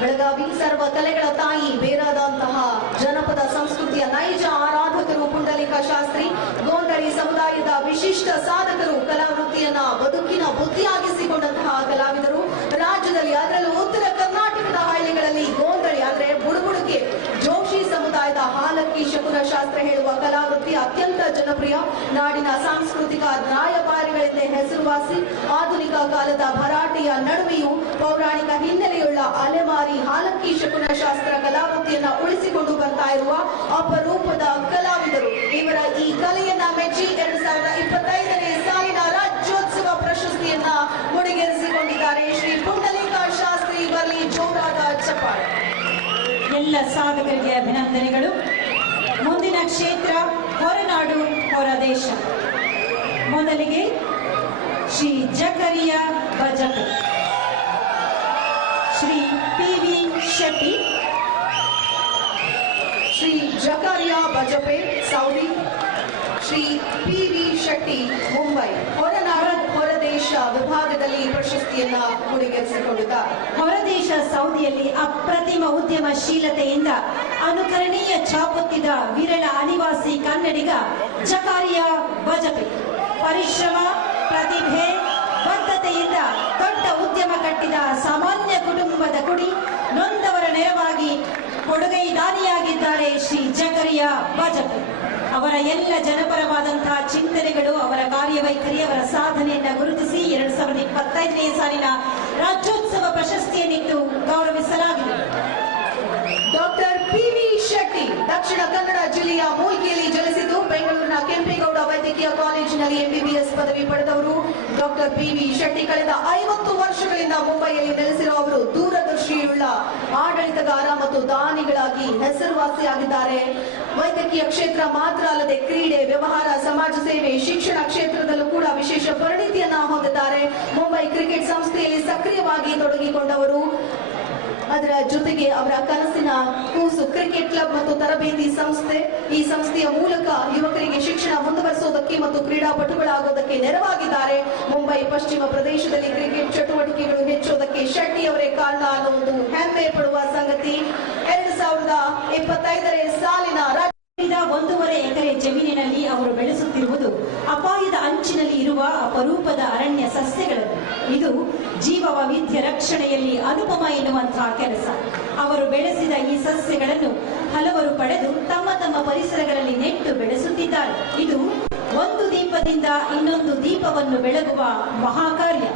ಬೆಳಗಾವಿ ಸರ್ವ ಕಲೆಗಳ ತಾಯಿ, ಬೇರಾದಂತಹ ಜನಪದ ಸಂಸ್ಕೃತಿಯ ನೈಜ ಆರಾಧಕರು ಪುಂಡಲೀಕ ಶಾಸ್ತ್ರಿ. ಗೋಂದಳಿ ಸಮುದಾಯದ ವಿಶಿಷ್ಟ ಸಾಧಕರು, ಕಲಾವೃತ್ತಿಯನ್ನ ಬದುಕಿನ ಬುದ್ಧಿಯಾಗಿಸಿಕೊಂಡಂತಹ ಕಲಾವಿದರು. ರಾಜ್ಯದಲ್ಲಿ ಅದರಲ್ಲೂ ಉತ್ತರ ಕರ್ನಾಟಕದ ಹಳ್ಳಿಗಳಲ್ಲಿ ಗೋಂದಳಿ ಅಂದ್ರೆ ಬುಡುಬುಡುಕೆ ಜೋಶಿ ಸಮುದಾಯದ ಹಾಲಕ್ಕಿ ಶಕುನ ಶಾಸ್ತ್ರ ಹೇಳುವ ಕಲಾವೃತ್ತಿ ಅತ್ಯಂತ ಜನಪ್ರಿಯ. ನಾಡಿನ ಸಾಂಸ್ಕೃತಿಕ ರಾಯಭಾರಿಗಳೆಂದೇ ಹೆಸರುವಾಸಿ. ಆಧುನಿಕ ಕಾಲದ ಭರಾಟೆಯ ನಡುವೆಯೂ ಪೌರಾಣಿಕ ಹಿನ್ನೆಲೆಯುಳ್ಳ ಅಲೆಮಾರಿ ಹಾಲಕ್ಕಿ ಶಕುನ ಶಾಸ್ತ್ರ ಕಲಾವೃತ್ತಿಯನ್ನ ಉಳಿಸಿಕೊಂಡು ಬರ್ತಾ ಇರುವ ಅಪರೂಪದ ಕಲಾವಿದರು. ಇವರ ಈ ಕಲೆಯನ್ನ ಮೆಚ್ಚಿ 2025ನೇ ಸಾಲಿನ ರಾಜ್ಯೋತ್ಸವ ಪ್ರಶಸ್ತಿಯನ್ನ ಮುಡಿಗೇರಿಸಿಕೊಂಡಿದ್ದಾರೆ ಶ್ರೀ ಪುಂಡಲೀಕ ಶಾಸ್ತ್ರಿ. ಬರಲಿ ಜೋರಾದ ಚಪ್ಪಾಳೆ. ಎಲ್ಲ ಸಾಧಕರಿಗೆ ಅಭಿನಂದನೆಗಳು. ಮುಂದಿನ ಕ್ಷೇತ್ರ ಹೊರನಾಡು ಹೊರದೇಶ. ಮೊದಲಿಗೆ Shri Zakariya Bajpe, Shri PV. Shetty. Shri Zakariya Bajpe Saudi, Shri PV. Shetty Mumbai. ಹೊರನಾಡು ಹೊರದೇಶ ವಿಭಾಗದಲ್ಲಿ ಪ್ರಶಸ್ತಿಯನ್ನ ಮುಡಿಗೇರಿಸಿಕೊಂಡಿದ್ದಾರೆ. ಹೊರದೇಶ ಸೌದಿಯಲ್ಲಿ ಅಪ್ರತಿಮ ಉದ್ಯಮಶೀಲತೆಯಿಂದ ಅನುಕರಣೀಯ ಛಾಪೊತ್ತಿದ ವಿರಳ ಅನಿವಾಸಿ ಕನ್ನಡಿಗ ಜಕರಿಯಾ ಬಜಪೆ. ಪರಿಶ್ರಮ, ಪ್ರತಿಭೆ, ಬದ್ಧತೆಯಿಂದ ದೊಡ್ಡ ಉದ್ಯಮ ಕಟ್ಟಿದ ಸಾಮಾನ್ಯ ಕುಟುಂಬದ ಕುಡಿ, ನೊಂದವರ ನೆರವಾಗಿ ಕೊಡುಗೈದಾರಿಯಾಗಿದ್ದಾರೆ ಶ್ರೀ ಜಕರಿಯಾ ಬಜಪೆ. ಅವರ ಎಲ್ಲ ಜನಪರವಾದಂತಹ ಚಿಂತನೆಗಳು, ಅವರ ಕಾರ್ಯವೈಖರಿ, ಅವರ ಸಾಧನೆಯನ್ನ ಗುರುತಿಸಿ 2025ನೇ ಸಾಲಿನ ರಾಜ್ಯೋತ್ಸವ ಪ್ರಶಸ್ತಿಯನ್ನಿತ್ತು ಗೌರವಿಸಲಾಗಿದೆ. Doctor PV. ಶೆಟ್ಟಿ ದಕ್ಷಿಣ ಕನ್ನಡ ಜಿಲ್ಲೆಯ ಮೂಲ್ಕಿಯಲ್ಲಿ ಜನಿಸಿದ್ದು ಬೆಂಗಳೂರಿನ ಕೆಂಪೇಗೌಡ ವೈದ್ಯಕೀಯ ಕಾಲೇಜಿನಲ್ಲಿ MBBS ಪದವಿ ಪಡೆದವರು. Doctor PV. ಶೆಟ್ಟಿ ಕಳೆದ 50 ವರ್ಷಗಳಿಂದ ಮುಂಬೈಯಲ್ಲಿ ನೆಲೆಸಿರುವ ಅವರು ದೂರದರ್ಶಿಯುಳ್ಳ ಆಡಳಿತಗಾರ ಮತ್ತು ದಾನಿಗಳಾಗಿ ಹೆಸರುವಾಸಿಯಾಗಿದ್ದಾರೆ. ವೈದ್ಯಕೀಯ ಕ್ಷೇತ್ರ ಮಾತ್ರ ಅಲ್ಲದೆ ಕ್ರೀಡೆ, ವ್ಯವಹಾರ, ಸಮಾಜ ಸೇವೆ, ಶಿಕ್ಷಣ ಕ್ಷೇತ್ರದಲ್ಲೂ ಕೂಡ ವಿಶೇಷ ಪರಿಣಿತಿಯನ್ನ ಹೊಂದಿದ್ದಾರೆ. ಮುಂಬೈ ಕ್ರಿಕೆಟ್ ಸಂಸ್ಥೆಯಲ್ಲಿ ಸಕ್ರಿಯವಾಗಿ ತೊಡಗಿಕೊಂಡವರು. ಅದರ ಜೊತೆಗೆ ಅವರ ಕನಸಿನ ಕೂಸು ಕ್ರಿಕೆಟ್ ಕ್ಲಬ್ ಮತ್ತು ತರಬೇತಿ ಸಂಸ್ಥೆ. ಈ ಸಂಸ್ಥೆಯ ಮೂಲಕ ಯುವಕರಿಗೆ ಶಿಕ್ಷಣ ಮುಂದುವರಿಸುವುದಕ್ಕೆ ಮತ್ತು ಕ್ರೀಡಾಪಟುಗಳಾಗೋದಕ್ಕೆ ನೆರವಾಗಿದ್ದಾರೆ. ಮುಂಬೈ ಪಶ್ಚಿಮ ಪ್ರದೇಶದಲ್ಲಿ ಕ್ರಿಕೆಟ್ ಚಟುವಟಿಕೆಗಳು ಹೆಚ್ಚುವುದಕ್ಕೆ ಶೆಟ್ಟಿ ಅವರೇ ಕಾರಣ ಅನ್ನುವುದು ಹೆಮ್ಮೆ ಪಡುವ ಸಂಗತಿ. 2025ನೇ ಸಾಲಿನ 1.5 ಎಕರೆ ಜಮೀನಿನಲ್ಲಿ ಅವರು ಬೆಳೆಸುತ್ತಿರುವುದು ಅಪಾಯದ ಅಂಚಿನಲ್ಲಿ ಇರುವ ಅಪರೂಪದ ಅರಣ್ಯ ಸಸ್ಯಗಳನ್ನು. ಇದು ಜೀವ ವೈವಿಧ್ಯ ರಕ್ಷಣೆಯಲ್ಲಿ ಅನುಪಮ ಎನ್ನುವಂತಹ ಕೆಲಸ. ಅವರು ಬೆಳೆಸಿದ ಈ ಸಸ್ಯಗಳನ್ನು ಹಲವರು ಪಡೆದು ತಮ್ಮ ತಮ್ಮ ಪರಿಸರಗಳಲ್ಲಿ ನೆಟ್ಟು ಬೆಳೆಸುತ್ತಿದ್ದಾರೆ. ಇದು ಒಂದು ದೀಪದಿಂದ ಇನ್ನೊಂದು ದೀಪವನ್ನು ಬೆಳಗುವ ಮಹಾಕಾರ್ಯ.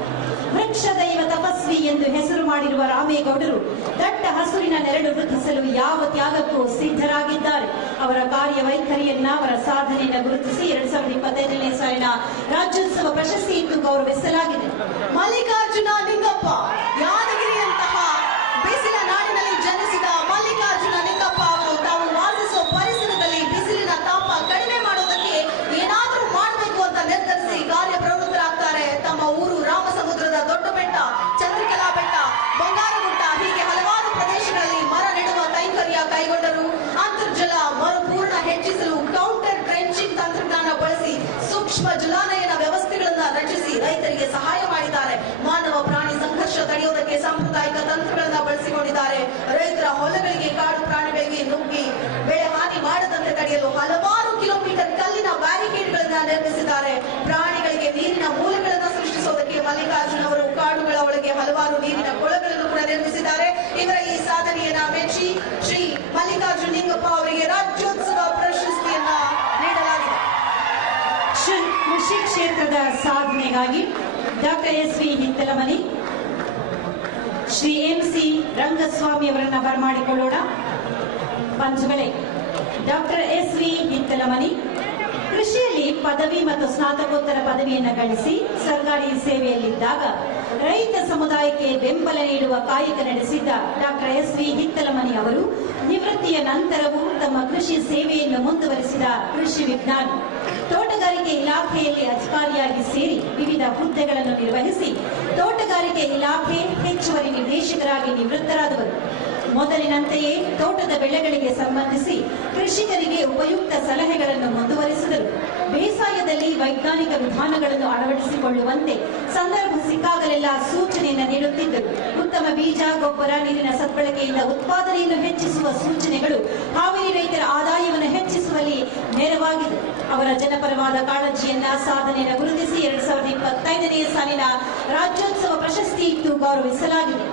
ವೃಕ್ಷ ದೈವ ತಪಸ್ವಿ ಎಂದು ಹೆಸರು ಮಾಡಿರುವ ರಾಮೇಗೌಡರು ದಟ್ಟ ಹಸುರಿನ ನೆರಳು ವೃದ್ಧಿಸಲು ಯಾವ ತ್ಯಾಗಕ್ಕೂ ಸಿದ್ಧರಾಗಿದ್ದಾರೆ. ಅವರ ಕಾರ್ಯವೈಖರಿಯನ್ನ, ಅವರ ಸಾಧನೆಯನ್ನು ಗುರುತಿಸಿ 2025ನೇ ಸಾಲಿನ ರಾಜ್ಯೋತ್ಸವ ಪ್ರಶಸ್ತಿಯನ್ನು ಗೌರವಿಸಲಾಗಿದೆ. ಮಲ್ಲಿಕಾರ್ಜುನ ನಿಂಗಪ್ಪ ಯಾದಗಿರಿಯಂತಹ ಬಿಸಿಲ ನಾಡಿನಲ್ಲಿ ಜನಿಸಿದ ಮಲ್ಲಿಕಾರ್ಜುನ ನಿಂಗಪ್ಪ ಅವರು ತಾವು ವಾಸಿಸುವ ಪರಿಸರದಲ್ಲಿ ಬಿಸಿಲಿನ ತಾಪ ಕಡಿಮೆ ಮಾಡೋದಕ್ಕೆ ಏನಾದರೂ ಮಾಡಬೇಕು ಅಂತ ನಿರ್ಧರಿಸಿ ಕಾರ್ಯಪ್ರವೃತ್ತರಾಗ್ತಾರೆ. ತಮ್ಮ ಊರು ರಾಮಸಮುದ್ರದ ದೊಡ್ಡ ಬೆಟ್ಟ, ಚಂದ್ರಕಲಾ ಬೆಟ್ಟ, ಬಂಗಾರಗುಟ್ಟ ಹೀಗೆ ಹಲವಾರು ಪ್ರದೇಶಗಳಲ್ಲಿ ಮರ ನೆಡುವ ಕೈಂಕರ್ಯ ಕೈಗೊಂಡರು. ಅಂತರ್ಜಲ ಮರುಪೂರ್ಣ ಹೆಚ್ಚಿಸಲು ಕೌಂಟರ್ ಟ್ರೆಂಚಿಂಗ್ ತಂತ್ರಜ್ಞಾನ ಬಳಸಿ ಸೂಕ್ಷ್ಮ ಜಲಾನಯನ ಸಹಾಯ ಮಾಡಿದ್ದಾರೆ. ಮಾನವ ಪ್ರಾಣಿ ಸಂಘರ್ಷ ತಡೆಯುವುದಕ್ಕೆ ಸಾಂಪ್ರದಾಯಿಕ ತಂತ್ರಗಳನ್ನ ಬಳಸಿಕೊಂಡಿದ್ದಾರೆ. ರೈತರ ಹೊಲಗಳಿಗೆ, ಕಾಡು ಪ್ರಾಣಿಗಳಿಗೆ ನುಗ್ಗಿ ಬೆಳೆ ಹಾನಿ ಮಾಡದಂತೆ ತಡೆಯಲು ಹಲವಾರು ಕಿಲೋಮೀಟರ್ ಕಲ್ಲಿನ ಬ್ಯಾರಿಕೇಡ್ಗಳನ್ನ ನಿರ್ಮಿಸಿದ್ದಾರೆ. ಪ್ರಾಣಿಗಳಿಗೆ ನೀರಿನ ಮೂಲಗಳನ್ನ ಸೃಷ್ಟಿಸುವುದಕ್ಕೆ ಮಲ್ಲಿಕಾರ್ಜುನ್ ಅವರು ಕಾಡುಗಳ ಒಳಗೆ ಹಲವಾರು ನೀರಿನ ಕೊಳಗಳನ್ನು ಕೂಡ ನಿರ್ಮಿಸಿದ್ದಾರೆ. ಇವರ ಈ ಸಾಧನೆಯನ್ನ ಮೆಚ್ಚಿ ಶ್ರೀ ಮಲ್ಲಿಕಾರ್ಜುನ್ ನಿಂಗಪ್ಪ ಅವರಿಗೆ ರಾಜ್ಯೋತ್ಸವ ಪ್ರಶಸ್ತಿಯನ್ನ ನೀಡಲಾಗಿದೆ. ಕೃಷಿ ಕ್ಷೇತ್ರದ ಸಾಧನೆಗಾಗಿ doctor SV. Hittalamani, Shri MC. Rangaswamy ಅವರನ್ನ ಬರಮಾಡಿಕೊಳ್ಳೋಣ. ಪಂಚಮಲೆ ಡಾಕ್ಟರ್ ಎಸ್.ವಿ. ಹಿತ್ತಲಮನಿ ಕೃಷಿಯಲ್ಲಿ ಪದವಿ ಮತ್ತು ಸ್ನಾತಕೋತ್ತರ ಪದವಿಯನ್ನು ಗಳಿಸಿ ಸರ್ಕಾರಿ ಸೇವೆಯಲ್ಲಿದ್ದಾಗ ರೈತ ಸಮುದಾಯಕ್ಕೆ ಬೆಂಬಲ ನೀಡುವ ಕಾಯಕ ನಡೆಸಿದ್ದ ಡಾಕ್ಟರ್ ಎಸ್.ವಿ. ಹಿತ್ತಲಮನಿ ಅವರು ನಿವೃತ್ತಿಯ ನಂತರವೂ ತಮ್ಮ ಕೃಷಿ ಸೇವೆಯನ್ನು ಮುಂದುವರಿಸಿದ ಕೃಷಿ ವಿಜ್ಞಾನಿ. ತೋಟಗಾರಿಕೆ ಇಲಾಖೆಯಲ್ಲಿ ಅಧಿಕಾರಿಯಾಗಿ ಸೇರಿ ವಿವಿಧ ಹುದ್ದೆಗಳನ್ನು ನಿರ್ವಹಿಸಿ ತೋಟಗಾರಿಕೆ ಇಲಾಖೆ ಹೆಚ್ಚುವರಿ ನಿರ್ದೇಶಕರಾಗಿ ನಿವೃತ್ತರಾದವರು. ಮೊದಲಿನಂತೆಯೇ ತೋಟದ ಬೆಳೆಗಳಿಗೆ ಸಂಬಂಧಿಸಿ ಕೃಷಿಕರಿಗೆ ಉಪಯುಕ್ತ ಸಲಹೆಗಳನ್ನು ಮುಂದುವರಿಸಿದರು. ಬೇಸಾಯದಲ್ಲಿ ವೈಜ್ಞಾನಿಕ ವಿಧಾನಗಳನ್ನು ಅಳವಡಿಸಿಕೊಳ್ಳುವಂತೆ ಸಂದರ್ಭ ಸಿಕ್ಕಾಗಲೆಲ್ಲ ಸೂಚನೆಯನ್ನು ನೀಡುತ್ತಿದ್ದರು. ಉತ್ತಮ ಬೀಜ, ಗೊಬ್ಬರ, ನೀರಿನ ಸದ್ಬಳಕೆಯಿಂದ ಉತ್ಪಾದನೆಯನ್ನು ಹೆಚ್ಚಿಸುವ ಸೂಚನೆಗಳು ಹಾವೇರಿ ರೈತರ ಆದಾಯವನ್ನು ಹೆಚ್ಚಿಸುವಲ್ಲಿ ನೆರವಾಗಿದೆ. ಅವರ ಜನಪರವಾದ ಕಾಳಜಿಯನ್ನ, ಸಾಧನೆಯನ್ನು ಗುರುತಿಸಿ 2025ನೇ ಸಾಲಿನ ರಾಜ್ಯೋತ್ಸವ ಪ್ರಶಸ್ತಿ ಇಟ್ಟು ಗೌರವಿಸಲಾಗಿದೆ.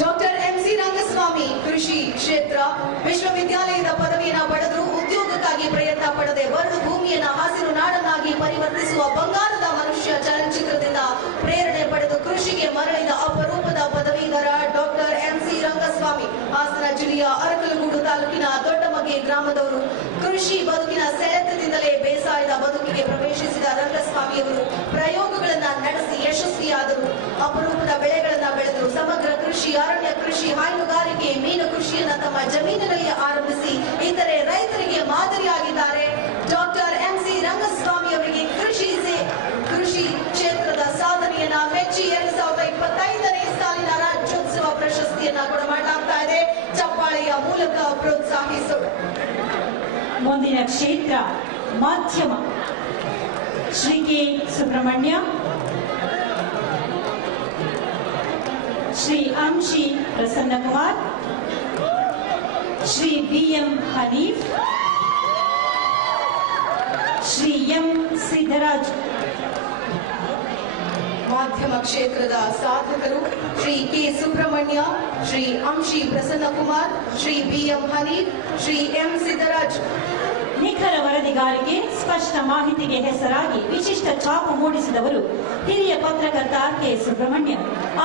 Doctor MC. ರಂಗಸ್ವಾಮಿ ಕೃಷಿ ಕ್ಷೇತ್ರ ವಿಶ್ವವಿದ್ಯಾಲಯದ ಪದವಿಯನ್ನು ಪಡೆದು ಉದ್ಯೋಗಕ್ಕಾಗಿ ಪ್ರಯತ್ನ ಪಡದೆ ಬರಡು ಭೂಮಿಯನ್ನ ಹಸಿರು ನಾಡನ್ನಾಗಿ ಪರಿವರ್ತಿಸುವ ಬಂಗಾರದ ಮನುಷ್ಯ ಚಲನಚಿತ್ರದಿಂದ ಪ್ರೇರಣೆ ಪಡೆದು ಕೃಷಿಗೆ ಮರಳಿದ ಅಪರೂಪದ ಪದವೀಧರ ಡಾಕ್ಟರ್ ಎಂ.ಸಿ. ರಂಗಸ್ವಾಮಿ ಹಾಸನ ಜಿಲ್ಲೆಯ ಅರಕಲಗೂಡು ತಾಲೂಕಿನ ದೊಡ್ಡಮಗೆ ಗ್ರಾಮದವರು. ಕೃಷಿ ಬದುಕಿನ ಸೆಳೆತದಿಂದಲೇ ಬೇಸಾಯದ ಬದುಕಿಗೆ ಪ್ರವೇಶಿಸಿದ ರಂಗಸ್ವಾಮಿಯವರು ಪ್ರಯೋಗಗಳನ್ನ ನಡೆಸಿ ಯಶಸ್ವಿಯಾದರು. ಅಪರೂಪದ ಬೆಳೆಗಳನ್ನ ಬೆಳೆದರು. ಸಮಗ್ರ ಕೃಷಿ, ಅರಣ್ಯ ಕೃಷಿ, ಹೈನುಗಾರಿಕೆ, ಮೀನು ಕೃಷಿಯನ್ನ ತಮ್ಮ ಜಮೀನಿನಲ್ಲಿ ಆರಂಭಿಸಿ ಇತರೆ ರೈತರಿಗೆ ಮಾದರಿಯಾಗಿದ್ದಾರೆ. Doctor MC. ರಂಗಸ್ವಾಮಿ ಅವರಿಗೆ ಕೃಷಿ ಕ್ಷೇತ್ರದ ಸಾಧನೆಯನ್ನ ಮೆಚ್ಚಿ 2025ನೇ ಸಾಲಿನ ರಾಜ್ಯೋತ್ಸವ ಪ್ರಶಸ್ತಿಯನ್ನ ಕೊಡಮಾಡಲಾಗ್ತಾ ಇದೆ. ಚಪ್ಪಾಳೆಯ ಮೂಲಕ ಪ್ರೋತ್ಸಾಹಿಸೋಣ. ಮುಂದಿನ ಕ್ಷೇತ್ರ ಮಾಧ್ಯಮ. ಶ್ರೀ ಕೆ. ಸುಬ್ರಹ್ಮಣ್ಯ, ಶ್ರೀ ಅಂಶಿ ಪ್ರಸನ್ನಕುಮಾರ್, ಶ್ರೀ ಬಿ.ಎಂ. ಹನೀಫ್, ಶ್ರೀ ಎಂ. ಸಿದ್ದರಾಜ್. ಮಾಧ್ಯಮ ಕ್ಷೇತ್ರದ ಸಾಧಕರು ಶ್ರೀ ಕೆ. ಸುಬ್ರಹ್ಮಣ್ಯ, ಶ್ರೀ ಅಂಶಿ ಪ್ರಸನ್ನಕುಮಾರ್, ಶ್ರೀ ಬಿ.ಎಂ. ಹನೀಫ್, ಶ್ರೀ ಎಂ. ಸಿದ್ದರಾಜ್. ನಿಖರ ವರದಿಗಾರಿಕೆ, ಸ್ಪಷ್ಟ ಮಾಹಿತಿಗೆ ಹೆಸರಾಗಿ ವಿಶಿಷ್ಟ ಛಾಪು ಮೂಡಿಸಿದವರು ಹಿರಿಯ ಪತ್ರಕರ್ತ ಕೆ. ಸುಬ್ರಹ್ಮಣ್ಯ.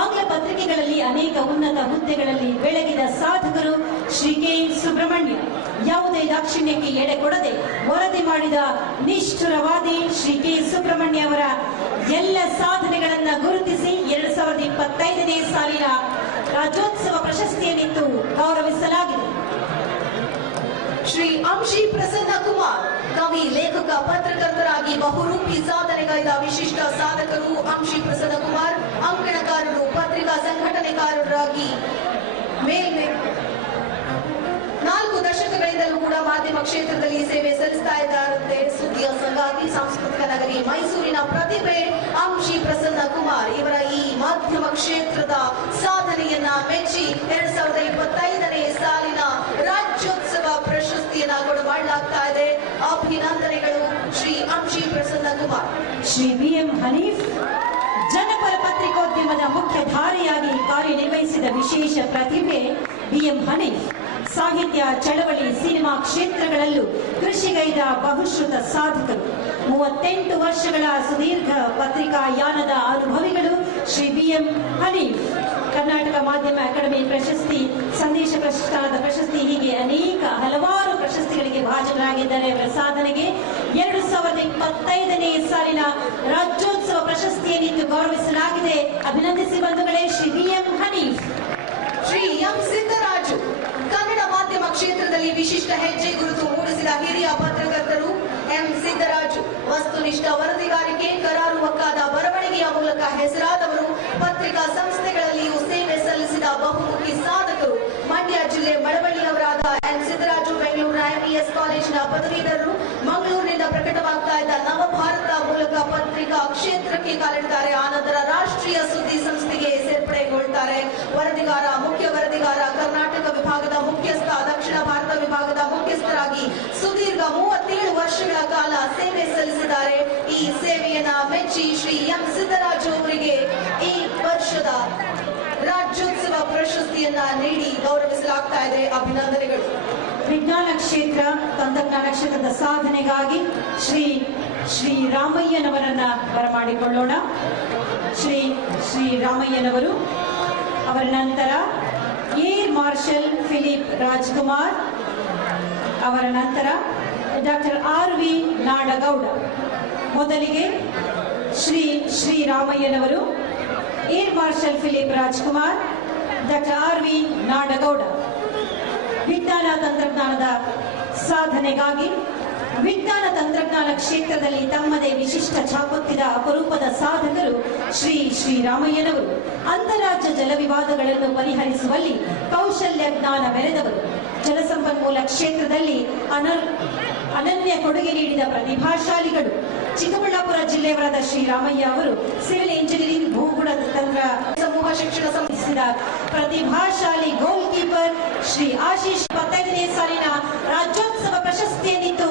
ಆಂಗ್ಲ ಪತ್ರಿಕೆಗಳಲ್ಲಿ ಅನೇಕ ಉನ್ನತ ಹುದ್ದೆಗಳಲ್ಲಿ ಬೆಳಗಿದ ಸಾಧಕರು ಶ್ರೀ ಕೆ. ಸುಬ್ರಹ್ಮಣ್ಯ. ಯಾವುದೇ ದಾಕ್ಷಿಣ್ಯಕ್ಕೆ ಎಡೆ ಕೊಡದೆ ವರದಿ ಮಾಡಿದ ನಿಷ್ಠುರವಾದಿ ಶ್ರೀ ಕೆ. ಸುಬ್ರಹ್ಮಣ್ಯ ಅವರ ಎಲ್ಲ ಸಾಧನೆಗಳನ್ನ ಗುರುತಿಸಿ 2025ನೇ ಸಾಲಿನ ರಾಜ್ಯೋತ್ಸವ ಪ್ರಶಸ್ತಿಯನ್ನಿತ್ತು ಗೌರವಿಸಲಾಗಿದೆ. ಶ್ರೀ ಅಂಶಿ ಪ್ರಸನ್ನಕುಮಾರ್ ಕವಿ, ಲೇಖಕ, ಪತ್ರಕರ್ತರಾಗಿ ಬಹುರೂಪಿ ಸಾಧನೆಗೈದ ವಿಶಿಷ್ಟ ಸಾಧಕರು ಅಂಶಿ ಪ್ರಸನ್ನಕುಮಾರ್. ಅಂಕಣಕಾರರು, ಪತ್ರಿಕಾ ಸಂಘಟನೆಕಾರರಾಗಿ 4 ದಶಕಗಳಿಂದಲೂ ಕೂಡ ಮಾಧ್ಯಮ ಕ್ಷೇತ್ರದಲ್ಲಿ ಸೇವೆ ಸಲ್ಲಿಸ್ತಾ ಇದ್ದಾರಂತೆ. ಸುದ್ದಿಯ ಸಂಗಾತಿ, ಸಾಂಸ್ಕೃತಿಕ ನಗರಿ ಮೈಸೂರಿನ ಪ್ರತಿಭೆ ಅಂಶಿ ಪ್ರಸನ್ನಕುಮಾರ್. ಇವರ ಈ ಮಾಧ್ಯಮ ಕ್ಷೇತ್ರದ ಸಾಧನೆಯನ್ನ ಮೆಚ್ಚಿ 2025ನೇ ಸಾಲಿನ ರಾಜ್ಯೋತ್ಸವ ಪ್ರಶಸ್ತಿಯನ್ನ ಕೊಡಮಾಡಲಾಗ್ತಾ ಇದೆ. ಅಭಿನಂದನೆಗಳು ಶ್ರೀ ಅಂಶಿ ಪ್ರಸನ್ನಕುಮಾರ್. ಶ್ರೀ ಬಿ.ಎಂ. ಹನೀಫ್ ಜನಪರ ಪತ್ರಿಕೋದ್ಯಮದ ಮುಖ್ಯ ಧಾರೆಯಾಗಿ ಕಾರ್ಯನಿರ್ವಹಿಸಿದ ವಿಶೇಷ ಪ್ರತಿಭೆ ಬಿ.ಎಂ. ಹನೀಫ್. ಸಾಹಿತ್ಯ, ಚಳವಳಿ, ಸಿನಿಮಾ ಕ್ಷೇತ್ರಗಳಲ್ಲೂ ಕೃಷಿಗೈದ ಬಹುಶ್ರುತ ಸಾಧಕರು. 38 ವರ್ಷಗಳ ಸುದೀರ್ಘ ಪತ್ರಿಕಾ ಯಾನದ ಅನುಭವಿಗಳು ಶ್ರೀ ಬಿ.ಎಂ. ಹನೀಫ್. ಕರ್ನಾಟಕ ಮಾಧ್ಯಮ ಅಕಾಡೆಮಿ ಪ್ರಶಸ್ತಿ, ಸಂದೇಶ ಪ್ರಶಸ್ತಿ ಪ್ರಶಸ್ತಿ, ಹೀಗೆ ಅನೇಕ ಹಲವಾರು ಪ್ರಶಸ್ತಿಗಳಿಗೆ ಭಾಜನರಾಗಿದ್ದಾರೆ. ಅವರ ಸಾಧನೆಗೆ 2025ನೇ ಸಾಲಿನ ರಾಜ್ಯೋತ್ಸವ ಪ್ರಶಸ್ತಿಯನ್ನಿತ್ತು ಗೌರವಿಸಲಾಗಿದೆ. ಅಭಿನಂದಿಸಿ ಬಂಧುಗಳೇ ಶ್ರೀ ಬಿ.ಎಂ. ಹನೀಫ್. ಶ್ರೀ ಎಂ. ಸಿದ್ದರಾಜು ಕನ್ನಡ ಮಾಧ್ಯಮ ಕ್ಷೇತ್ರದಲ್ಲಿ ವಿಶಿಷ್ಟ ಹೆಜ್ಜೆ ಗುರುತು ಮೂಡಿಸಿದ ಹಿರಿಯ ಪತ್ರಕರ್ತರು ಎಂ. ಸಿದ್ದರಾಜು. ವಸ್ತುನಿಷ್ಠ ವರದಿಗಾರಿಕೆ, ಕರಾರುವಕ್ಕಾದ ಬರವಣಿಗೆಯ ಮೂಲಕ ಹೆಸರಾದವರು. ಪತ್ರಿಕಾ ಸಂಸ್ಥೆಗಳಲ್ಲಿಯೂ ಸೇವೆ ಸಲ್ಲಿಸಿದ ಬಹುಮುಖಿ ಸಾಧಕರು. ಮಂಡ್ಯ ಜಿಲ್ಲೆ ಮಳವಳ್ಳಿಯವರಾದ ಎಂ. ಸಿದ್ದರಾಜು ಬೆಂಗಳೂರಿನ IMES ಕಾಲೇಜಿನ ಪದವೀಧರರು. ಮಂಗಳೂರಿನಿಂದ ಪ್ರಕಟವಾಗ್ತಾ ಇದ್ದ ನವಭಾರತ ಮೂಲಕ ಪತ್ರಿಕಾ ಕ್ಷೇತ್ರಕ್ಕೆ ಕಾಲಿಟ್ಟಿದ್ದಾರೆ. ಆನಂದ ವರದಿಗಾರ, ಮುಖ್ಯ ವರದಿಗಾರ, ಕರ್ನಾಟಕ ವಿಭಾಗದ ಮುಖ್ಯಸ್ಥ, ದಕ್ಷಿಣ ಭಾರತ ವಿಭಾಗದ ಮುಖ್ಯಸ್ಥರಾಗಿ ಸುದೀರ್ಘ 37 ವರ್ಷಗಳ ಕಾಲ ಸೇವೆ ಸಲ್ಲಿಸಿದ್ದಾರೆ. ಈ ಸೇವೆಯನ್ನ ಮೆಚ್ಚಿ ಶ್ರೀ ಎಂ ಸಿದ್ದರಾಜು ಅವರಿಗೆ ಈ ವರ್ಷದ ರಾಜ್ಯೋತ್ಸವ ಪ್ರಶಸ್ತಿಯನ್ನ ನೀಡಿ ಗೌರವಿಸಲಾಗ್ತಾ ಇದೆ. ಅಭಿನಂದನೆಗಳು. ವಿಜ್ಞಾನ ಕ್ಷೇತ್ರ, ತಂತ್ರಜ್ಞಾನ ಕ್ಷೇತ್ರದ ಸಾಧನೆಗಾಗಿ ಶ್ರೀ ರಾಮಯ್ಯನವರನ್ನ ಬರಮಾಡಿಕೊಳ್ಳೋಣ. ಶ್ರೀ ರಾಮಯ್ಯನವರು, ಅವರ ನಂತರ ಏರ್ ಮಾರ್ಷಲ್ ಫಿಲಿಪ್ ರಾಜ್ಕುಮಾರ್, ಅವರ ನಂತರ ಡಾಕ್ಟರ್ RV ನಾಡಗೌಡ. ಮೊದಲಿಗೆ ಶ್ರೀ ರಾಮಯ್ಯನವರು, air marshal Philip Rajkumar, doctor RV Nadagouda. ವಿಜ್ಞಾನ ತಂತ್ರಜ್ಞಾನದ ಸಾಧನೆಗಾಗಿ ವಿಜ್ಞಾನ ತಂತ್ರಜ್ಞಾನ ಕ್ಷೇತ್ರದಲ್ಲಿ ತಮ್ಮದೇ ವಿಶಿಷ್ಟ ಛಾಪೊತ್ತಿದ ಅಪರೂಪದ ಸಾಧಕರು ಶ್ರೀ ರಾಮಯ್ಯನವರು. ಅಂತಾರಾಜ್ಯ ಜಲವಿವಾದಗಳನ್ನು ಪರಿಹರಿಸುವಲ್ಲಿ ಕೌಶಲ್ಯ ಜ್ಞಾನ ಮೆರೆದವರು. ಜಲಸಂಪನ್ಮೂಲ ಕ್ಷೇತ್ರದಲ್ಲಿ ಅನನ್ಯ ಕೊಡುಗೆ ನೀಡಿದ ಪ್ರತಿಭಾಶಾಲಿಗಳು. ಚಿಕ್ಕಬಳ್ಳಾಪುರ ಜಿಲ್ಲೆಯವರಾದ ಶ್ರೀರಾಮಯ್ಯ ಅವರು ಸಿವಿಲ್ ಇಂಜಿನಿಯರಿಂಗ್, ಭೂಗುಣ ತಂತ್ರ, ಸಮೂಹ ಶಿಕ್ಷಣ ಸಂಬಂಧಿಸಿದ ಪ್ರತಿಭಾಶಾಲಿ ಗೋಲ್ ಕೀಪರ್ ಶ್ರೀ ಆಶೀಶ್ 25ನೇ ಸಾಲಿನ ರಾಜ್ಯೋತ್ಸವ ಪ್ರಶಸ್ತಿಯನ್ನಿತ್ತು